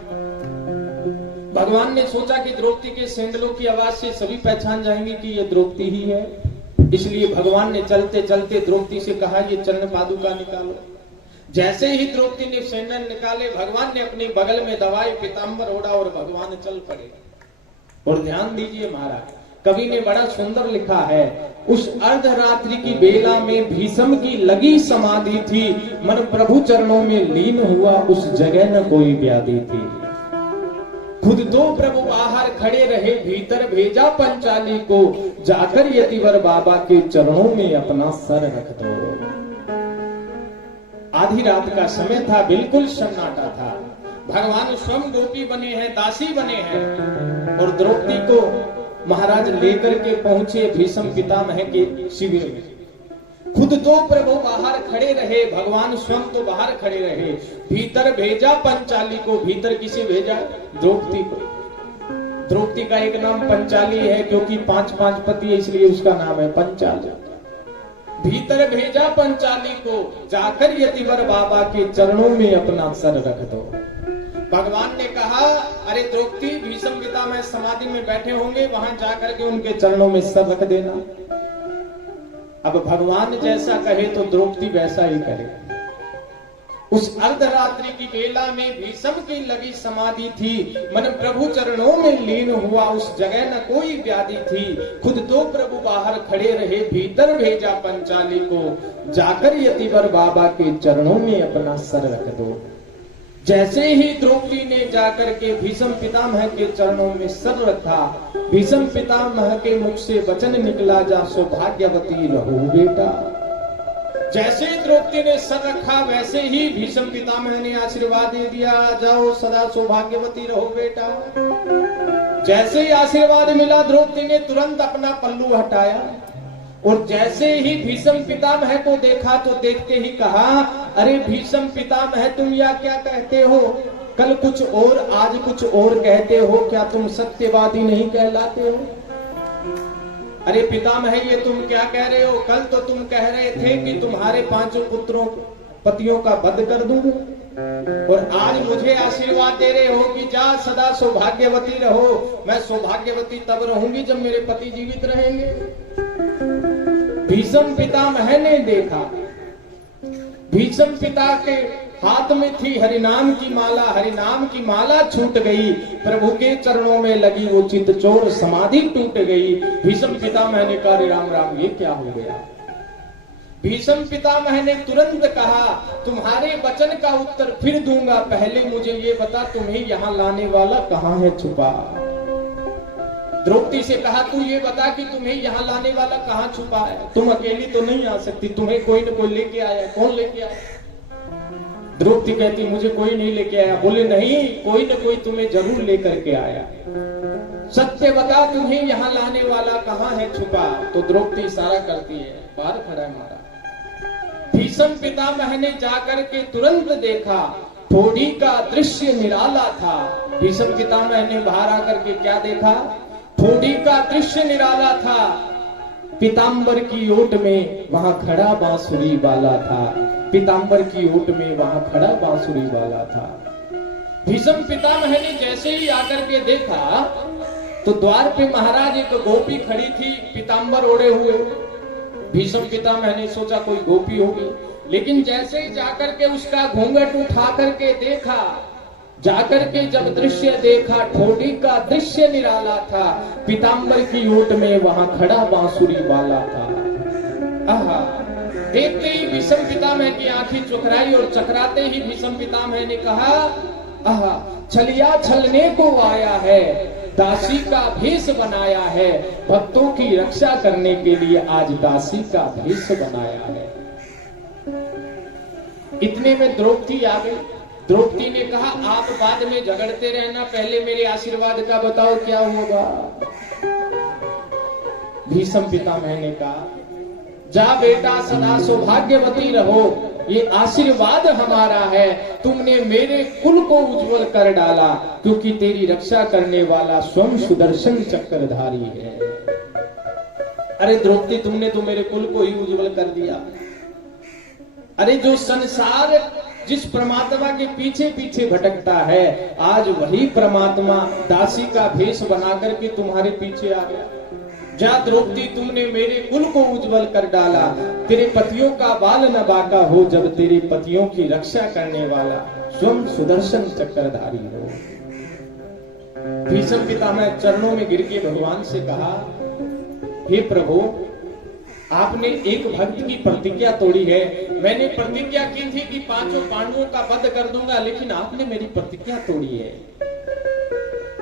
भगवान ने सोचा कि द्रौपदी के सैंडलों की आवाज से सभी पहचान जाएंगे कि ये द्रौपदी ही है, इसलिए भगवान ने चलते चलते द्रौपदी से कहा, ये चरण पादुका निकालो। जैसे ही द्रौपदी ने सैंडल निकाले, भगवान ने अपने बगल में दबाए, पीतांबर ओढ़ा और भगवान चल पड़े। और ध्यान दीजिए महाराज, कवि ने बड़ा सुंदर लिखा है, उस अर्धरात्रि की बेला में भीष्म की लगी समाधि थी, मन प्रभु चरणों में लीन हुआ, उस जगह न कोई व्याधि थी। खुद तो प्रभु बाहर खड़े रहे, भीतर भेजा पंचाली को, जाकर यतिवर बाबा के चरणों में अपना सर रख दो। आधी रात का समय था, बिल्कुल सन्नाटा था। भगवान स्वयं गोपी बने हैं, दासी बने हैं, और द्रौपदी को महाराज लेकर के पहुंचे भीष्म पितामह के शिविर में। खुद तो प्रभु बाहर खड़े रहे, भगवान स्वयं तो बाहर खड़े रहे, भीतर भेजा पंचाली को। भीतर किसे भेजा? द्रौपदी को। द्रौपदी का एक नाम पंचाली है, क्योंकि 5 पति है, इसलिए उसका नाम है पंचाली। भीतर भेजा पंचाली को, जाकर यतिवर बाबा के चरणों में अपना सर रख दो। भगवान ने कहा, अरे द्रौपदी, भीष्म पितामह समाधि में बैठे होंगे, वहां जाकर के उनके चरणों में सर रख देना। अब भगवान जैसा कहे तो द्रौपदी वैसा ही करे। उस अर्धरात्रि की बेला में भीष्म की लगी समाधि थी, मन प्रभु चरणों में लीन हुआ, उस जगह न कोई व्याधि थी। खुद तो प्रभु बाहर खड़े रहे, भीतर भेजा पंचाली को, जाकर यतिवर बाबा के चरणों में अपना सर रख दो। जैसे ही द्रौपदी ने जाकर के भीष्म पितामह के चरणों में सर रखा, भीष्म पितामह के मुख से वचन निकला, जा सौभाग्यवती रहो बेटा। जैसे द्रौपदी ने सर रखा, वैसे ही भीष्म पितामह ने आशीर्वाद दे दिया, जाओ सदा सौभाग्यवती रहो बेटा। जैसे ही आशीर्वाद मिला, द्रौपदी ने तुरंत अपना पल्लू हटाया, और जैसे ही भीष्म पितामह को देखा तो देखते ही कहा, अरे भीष्म पितामह, तुम यह क्या कहते हो? कल कुछ और, आज कुछ और कहते हो, क्या तुम सत्यवादी नहीं कहलाते हो? अरे पितामह, ये तुम क्या कह रहे हो? कल तो तुम कह रहे थे कि तुम्हारे 5 पतियों का वध कर दूंगा, और आज मुझे आशीर्वाद दे रहे हो कि जा सदा सौभाग्यवती रहो। मैं सौभाग्यवती तब रहूंगी जब मेरे पति जीवित रहेंगे। भीष्म पितामह ने देखा, भीष्म पिता के हाथ में थी हरिनाम की माला, हरिनाम की माला छूट गई, प्रभु के चरणों में लगी वो चित चोर, समाधि टूट गई। भीष्म पितामह ने कहा, राम राम ये क्या हो गया? भीष्म पितामह ने तुरंत कहा, तुम्हारे वचन का उत्तर फिर दूंगा, पहले मुझे ये बता तुम्हें यहाँ लाने वाला कहाँ है छुपा? द्रौपदी से कहा, तू ये बता कि तुम्हें यहाँ लाने वाला कहाँ छुपा है? तुम अकेली तो नहीं आ सकती, तुम्हें कोई न कोई लेके आया। कौन लेके आया? द्रौपदी कहती, मुझे कोई नहीं लेके आया। बोले, नहीं, कोई न कोई तुम्हें जरूर लेकर के आया। सत्य बता, तुम्हें यहाँ लाने वाला कहाँ है छुपा? तो द्रौपदी इशारा करती है, बाहर खड़ा है हमारा। भीष्म पितामह ने जाकर के तुरंत देखा, ठोड़ी का दृश्य निराला था। भीष्म पितामह ने बाहर आकर के क्या देखा? ठोड़ी का दृश्य निराला था। पीताम्बर की ओट में वहां खड़ा बांसुरी वाला था। पीताम्बर की ओट में वहां खड़ा बांसुरी वाला था। भीष्म पितामह ने जैसे ही आकर के देखा तो द्वार पे महाराज एक गोपी खड़ी थी, पीताम्बर ओढ़े हुए। भीष्म पितामह ने सोचा कोई गोपी होगी, लेकिन जैसे ही जाकर के उसका घूंघट उठा करके देखा, जाकर के जब दृश्य देखा, ठोड़ी का दृश्य निराला था। पीताम्बर की ओट में वहां खड़ा बांसुरी वाला था। आहा, देखते ही भीष्म पितामह की आंखें चुकराई और चकराते ही भीष्म पितामह ने कहा, आहा, छलिया छलने को आया है, दासी का भेष बनाया है, भक्तों की रक्षा करने के लिए आज दासी का भेष बनाया है। इतने में द्रौपदी आ गई। द्रौपदी ने कहा, आप बाद में झगड़ते रहना, पहले मेरे आशीर्वाद का बताओ क्या होगा? भीष्म पितामह ने कहा, जा बेटा, सदा सौभाग्यवती रहो, ये आशीर्वाद हमारा है। तुमने मेरे कुल को उज्जवल कर डाला, क्योंकि तेरी रक्षा करने वाला स्वयं सुदर्शन चक्रधारी है। अरे द्रौपदी, तुमने तो मेरे कुल को ही उज्जवल कर दिया। अरे जो संसार जिस परमात्मा के पीछे पीछे भटकता है, आज वही परमात्मा दासी का भेष बनाकर के तुम्हारे पीछे आ गया। जा द्रौपदी, तुमने मेरे कुल को उज्जवल कर डाला। तेरे पतियों का बाल न बांका हो, जब तेरे पतियों की रक्षा करने वाला स्वयं सुदर्शन चक्रधारी हो। भीष्म पितामह चरणों में गिर के भगवान से कहा, हे प्रभु, आपने एक भक्त की प्रतिज्ञा तोड़ी है। मैंने प्रतिज्ञा की थी कि 5 पांडवों का वध कर दूंगा, लेकिन आपने मेरी प्रतिज्ञा तोड़ी है।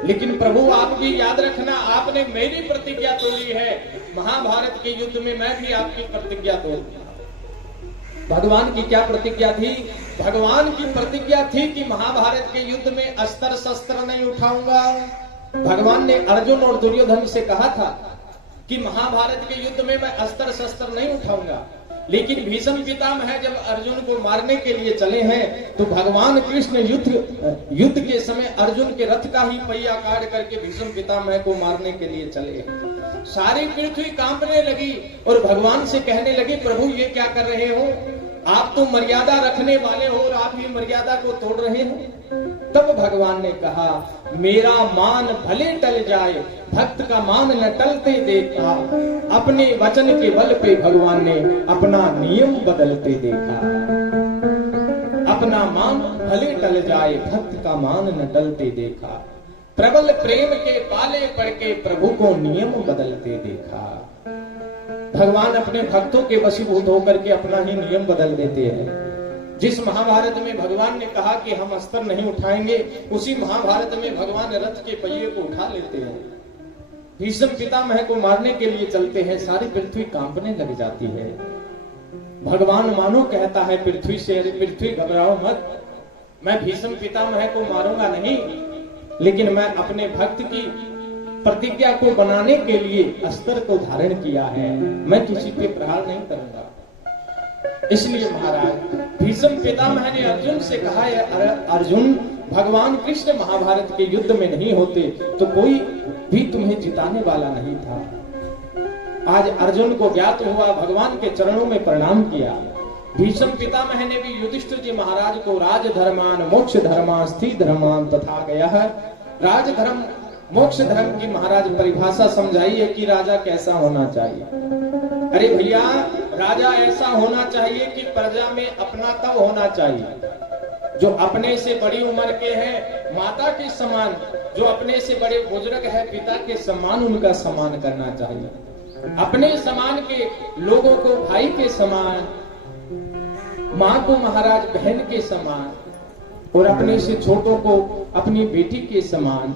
लेकिन प्रभु, आप भी याद रखना, आपने मेरी प्रतिज्ञा तोड़ी है। महाभारत के युद्ध में मैं भी आपकी प्रतिज्ञा तोड़ दूंगा। भगवान की क्या प्रतिज्ञा थी? भगवान की प्रतिज्ञा थी कि महाभारत के युद्ध में अस्त्र शस्त्र नहीं उठाऊंगा। भगवान ने अर्जुन और दुर्योधन से कहा था कि महाभारत के युद्ध में मैं अस्त्र शस्त्र नहीं उठाऊंगा। लेकिन भीष्म पितामह जब अर्जुन को मारने के लिए चले हैं, तो भगवान कृष्ण युद्ध के समय अर्जुन के रथ का ही पहिया काट करके भीष्म पितामह को मारने के लिए चले हैं। सारी पृथ्वी कांपने लगी और भगवान से कहने लगे, प्रभु ये क्या कर रहे हो? आप तो मर्यादा रखने वाले हो और आप ही मर्यादा को तोड़ रहे हो। तब भगवान ने कहा, मेरा मान भले टल जाए, भक्त का मान न टलते देखा। अपने वचन के बल पे भगवान ने अपना नियम बदलते देखा। अपना मान भले टल जाए, भक्त का मान न टलते देखा। प्रबल प्रेम के पाले पड़ के प्रभु को नियम बदलते देखा। भगवान अपने भक्तों के वशीभूत होकर के अपना ही नियम बदल देते हैं। जिस महाभारत में भगवान ने कहा कि हम अस्त्र नहीं उठाएंगे, उसी महाभारत में भगवान रथ के पहिए को उठा लेते हैं। भीष्म पितामह को मारने के लिए चलते हैं, सारी पृथ्वी कांपने लग जाती है। भगवान मानो कहता है पृथ्वी से, अरे पृथ्वी घबराओ मत, मैं भीष्म पितामह को मारूंगा नहीं, लेकिन मैं अपने भक्त की प्रतिज्ञा को बनाने के लिए अस्त्र को धारण किया है, मैं किसी पे प्रहार नहीं करूंगा। इसलिए महाराज भीष्म पितामह ने अर्जुन से कहा है, अर्जुन, भगवान कृष्ण महाभारत के युद्ध में नहीं होते तो कोई भी तुम्हें जिताने वाला नहीं था। आज अर्जुन को ज्ञात हुआ, भगवान के चरणों में प्रणाम किया। भीष्म पितामह ने भी युधिष्ठिर जी महाराज को राजधर्मान मोक्ष धर्मान स्थिर धर्मान तथा गया है। राजधर्म मोक्ष धर्म की महाराज परिभाषा समझाइए कि राजा कैसा होना चाहिए। अरे भैया, राजा ऐसा होना चाहिए कि प्रजा में अपना तब होना चाहिए। जो अपने से बड़ी उम्र के हैं माता के समान, जो अपने से बड़े बुजुर्ग है पिता के समान, उनका सम्मान करना चाहिए। अपने समान के लोगों को भाई के समान, माँ को महाराज बहन के समान, और अपने से छोटों को अपनी बेटी के समान,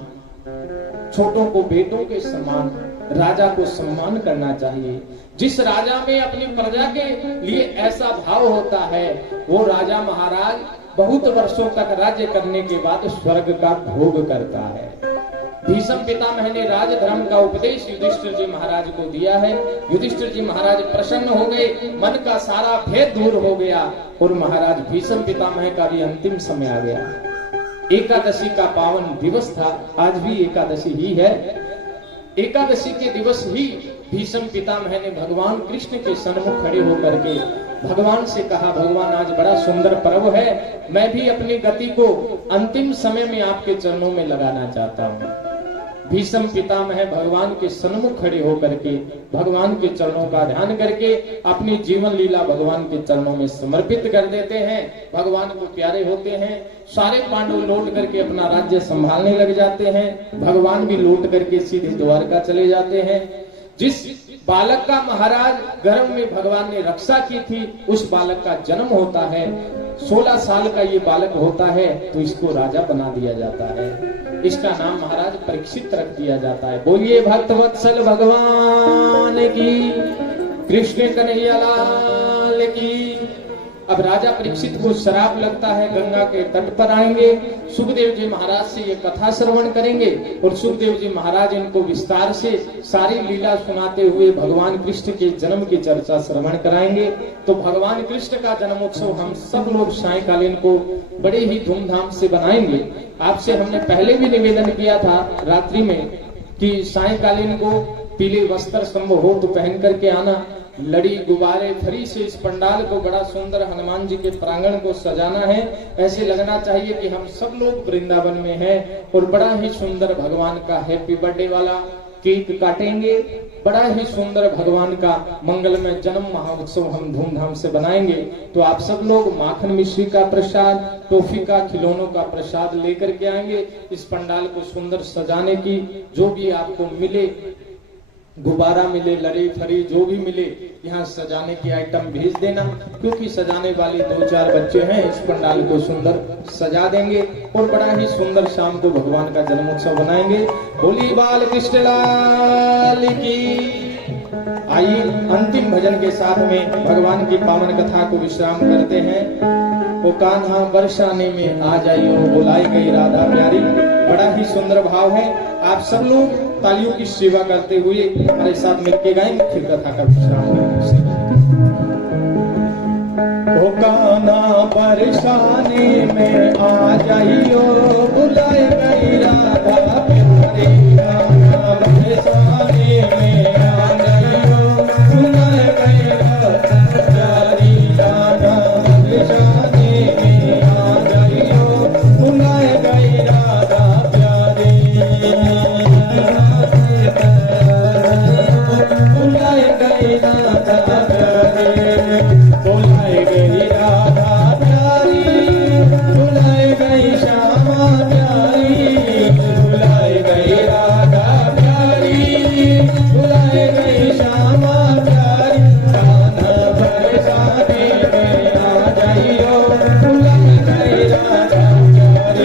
छोटों को बेटों के समान राजा को सम्मान करना चाहिए। जिस राजा में अपनी प्रजा के लिए ऐसा भाव होता है वो राजा महाराज बहुत वर्षों तक राज्य करने के बाद स्वर्ग का भोग करता है। भीष्म पितामह ने राजधर्म का उपदेश युधिष्ठिर जी महाराज को दिया है। युधिष्ठिर जी महाराज प्रसन्न हो गए, मन का सारा भेद दूर हो गया और महाराज भीष्म पितामह का भी अंतिम समय आ गया। एकादशी का पावन दिवस था, आज भी एकादशी ही है। एकादशी के दिवस ही भीष्म पितामह ने भगवान कृष्ण के सन्मुख खड़े होकर के भगवान से कहा, भगवान आज बड़ा सुंदर पर्व है, मैं भी अपनी गति को अंतिम समय में आपके चरणों में लगाना चाहता हूँ। भीष्म पितामह भगवान के सन्मुख खड़े होकर के भगवान के चरणों का ध्यान करके अपनी जीवन लीला भगवान के चरणों में समर्पित कर देते हैं। भगवान को प्यारे होते हैं। सारे पांडव लौट करके अपना राज्य संभालने लग जाते हैं। भगवान भी लौट करके सीधे द्वारका चले जाते हैं। जिस बालक का महाराज गर्भ में भगवान ने रक्षा की थी उस बालक का जन्म होता है। 16 साल का ये बालक होता है तो इसको राजा बना दिया जाता है। इसका नाम महाराज परीक्षित रख दिया जाता है। बोलिए भक्त वत्सल भगवान की, कृष्ण कन्हैया लाल की। अब राजा परीक्षित को शराब लगता है, गंगा के तट पर आएंगे, सुखदेव जी महाराज से ये कथा श्रवण करेंगे और सुखदेव जी महाराज इनको विस्तार से सारी लीला सुनाते हुए भगवान कृष्ण के जन्म की चर्चा श्रवण कराएंगे। तो भगवान कृष्ण का जन्मोत्सव हम सब लोग सायंकालीन को बड़े ही धूमधाम से बनाएंगे। आपसे हमने पहले भी निवेदन किया था रात्रि में कि सायंकालीन को पीले वस्त्र संभव हो तो पहन करके आना। लड़ी गुब्बारे फरी से इस पंडाल को बड़ा सुंदर हनुमान जी के प्रांगण को सजाना है। ऐसे लगना चाहिए कि हम सब लोग वृंदावन में हैं और बड़ा ही सुंदर भगवान का हैप्पी बर्थडे वाला केक काटेंगे। बड़ा ही सुंदर भगवान का मंगलमय जन्म महोत्सव हम धूमधाम से बनाएंगे। तो आप सब लोग माखन मिश्री का प्रसाद, टॉफी का, खिलौनों का प्रसाद लेकर के आएंगे। इस पंडाल को सुंदर सजाने की जो भी आपको मिले, गुब्बारा मिले, लड़ी फरी जो भी मिले, यहाँ सजाने की आइटम भेज देना, क्योंकि सजाने वाले 2-4 बच्चे हैं। इस पंडाल को सुंदर सजा देंगे और बड़ा ही सुंदर शाम को भगवान का जन्मोत्सव बनाएंगे। बोली बाल कृष्ण लाल की। आइए अंतिम भजन के साथ में भगवान की पावन कथा को विश्राम करते हैं। वो कान्हा बरसाने में आ जाइयो, बुलाई गई राधा प्यारी। बड़ा ही सुंदर भाव है। आप सब लोग तालियों की सेवा करते हुए हमारे साथ मिलके गाएंगे, फिर कथा का विश्राम करेंगे। ओ कान्हा बरसाने में आ जाइयो, बुलाए गई राधा प्यारी। कान्हा बरसाने में आ जाइयो, बुलाए गई राधा प्यारी। कान्हा बरसाने में आ जाइयो, बुलाए गई राधा प्यारी। बुलाए गई राधा प्यारी, बुलाए गई राधा प्यारी, बुलाए गई श्यामा प्यारी। बुलाए गई राधा प्यारी, बुलाए गई श्यामा प्यारी। कान्हा बरसाने में आ जाइयो, बुलाए गई राधा प्यारी।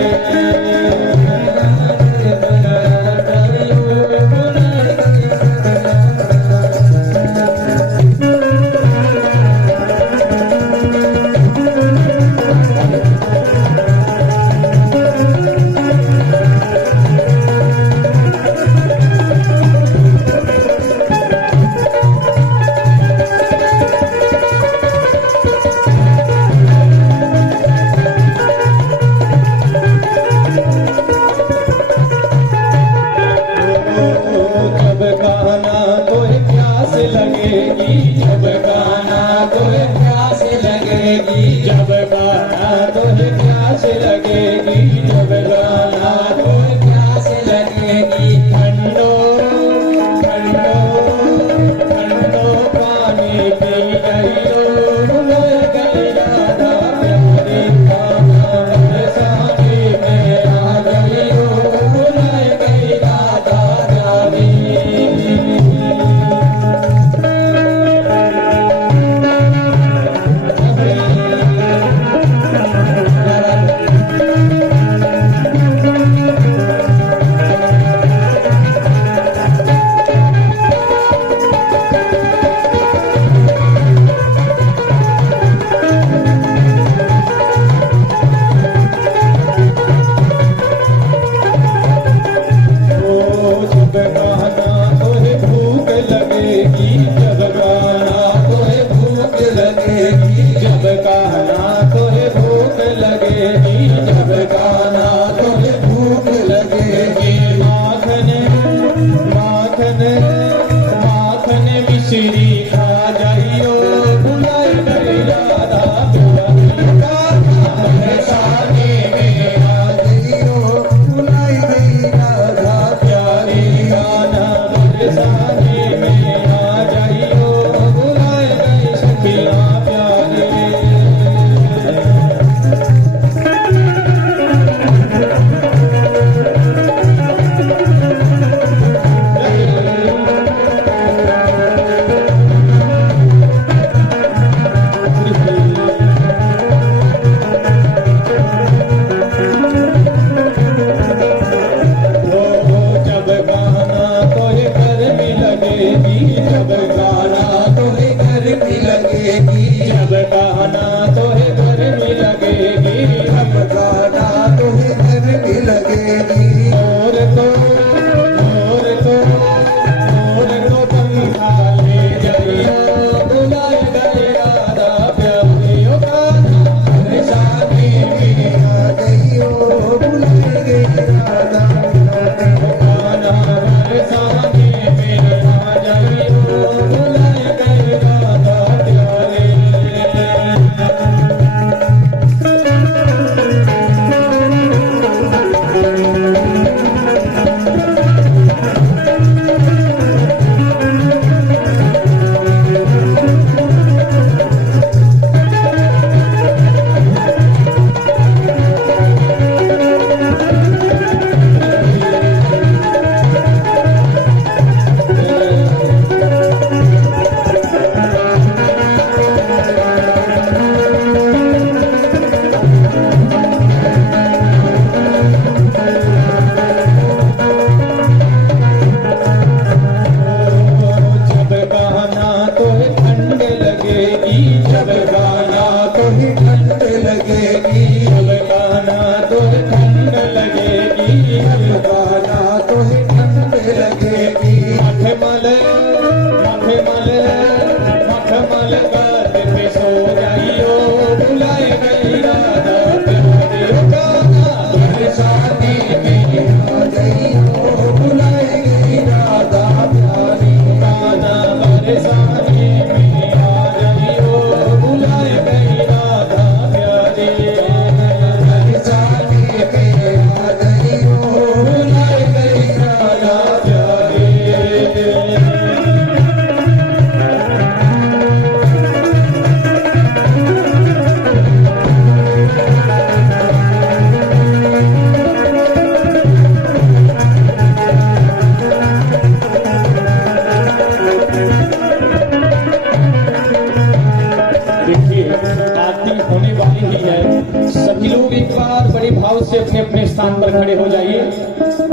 भाव से अपने अपने स्थान पर खड़े हो जाइए।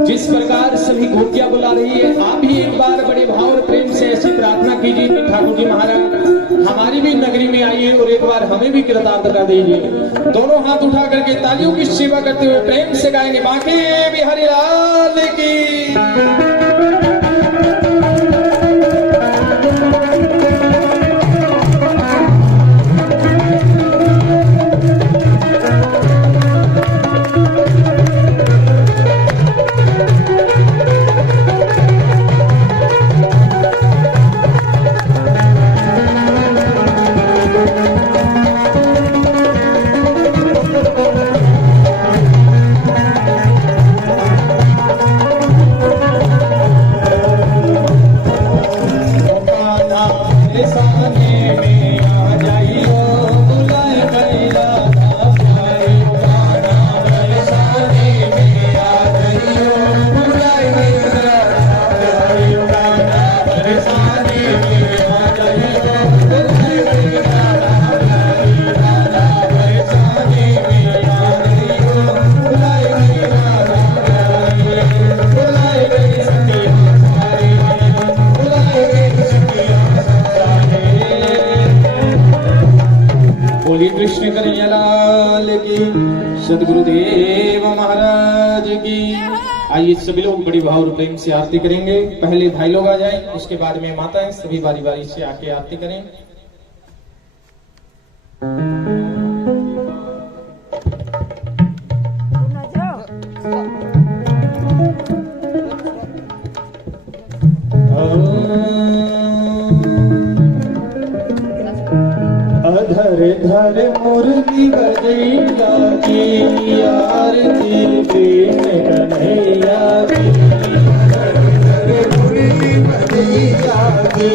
जिस प्रकार सभी गोपियां बुला रही है, आप भी एक बार बड़े भाव और प्रेम से ऐसी प्रार्थना कीजिए कि ठाकुर जी महाराज हमारी भी नगरी में आइए और एक बार हमें भी कृतार्थ कर दीजिए। दोनों हाथ उठा करके तालियों की सेवा करते हुए प्रेम से गाएंगे बांके बिहारी लाल की। कृष्ण कन्हैया लाल की, सदगुरुदेव महाराज की। आइए सभी लोग बड़ी भाव और प्रेम से आरती करेंगे। पहले भाई लोग आ जाएं, उसके बाद में माताएं सभी बारी बारी से आके आरती करें। अधर धर मुरली बजैया की, आरती कृष्ण कन्हैया की। अधर मुरली बजैया की,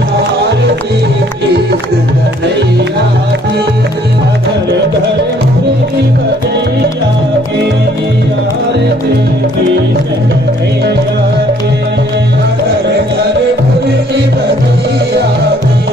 आरती कृष्ण कन्हैया की। अधर धर मुरली बजैया की, आरती कृष्ण कन्हैया की। अधर धर मुरली बजैया की, आरती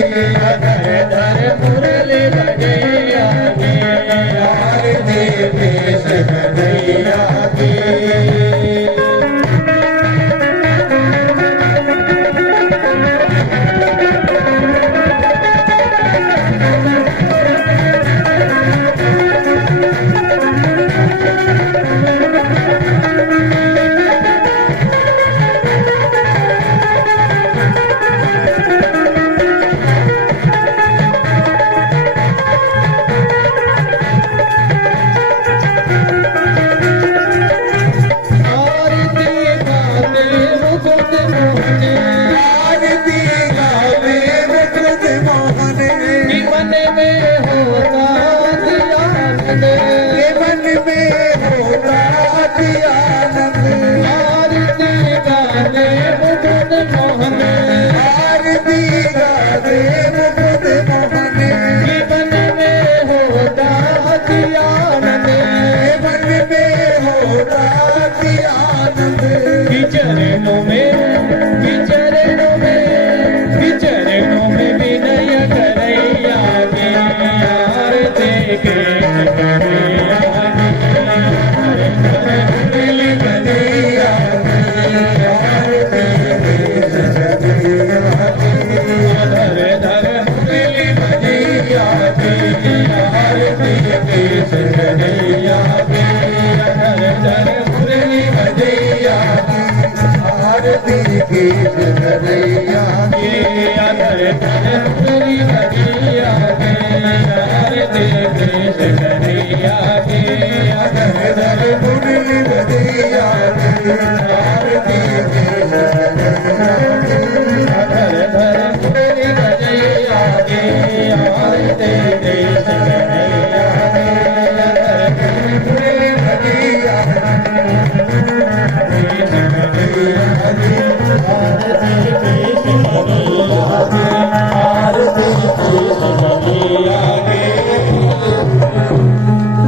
Yeah. चरणों में विनय करैया के आरती के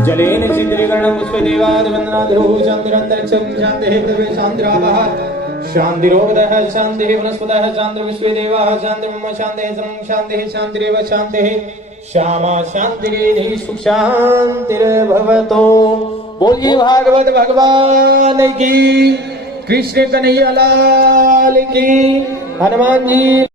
जलेन चिद्रीकरणं पुष्पदेवाद वन्दनाद्रोः चन्द्रान्तरिक्षं शान्तिः पृथिवी शान्तिरापः शान्तिरोगदः शान्तिः वनस्पतः शान्तिर्विश्वेदेवाः शान्तिर्ब्रह्म शान्तिः सर्वं शान्तिः शान्तिरेव शान्तिः श्यामा शान्तिरेधि सुख शान्तिर्भवतो। बोलिए भागवत भगवान की, कृष्ण कन्हैया लाल की, हनुमान जी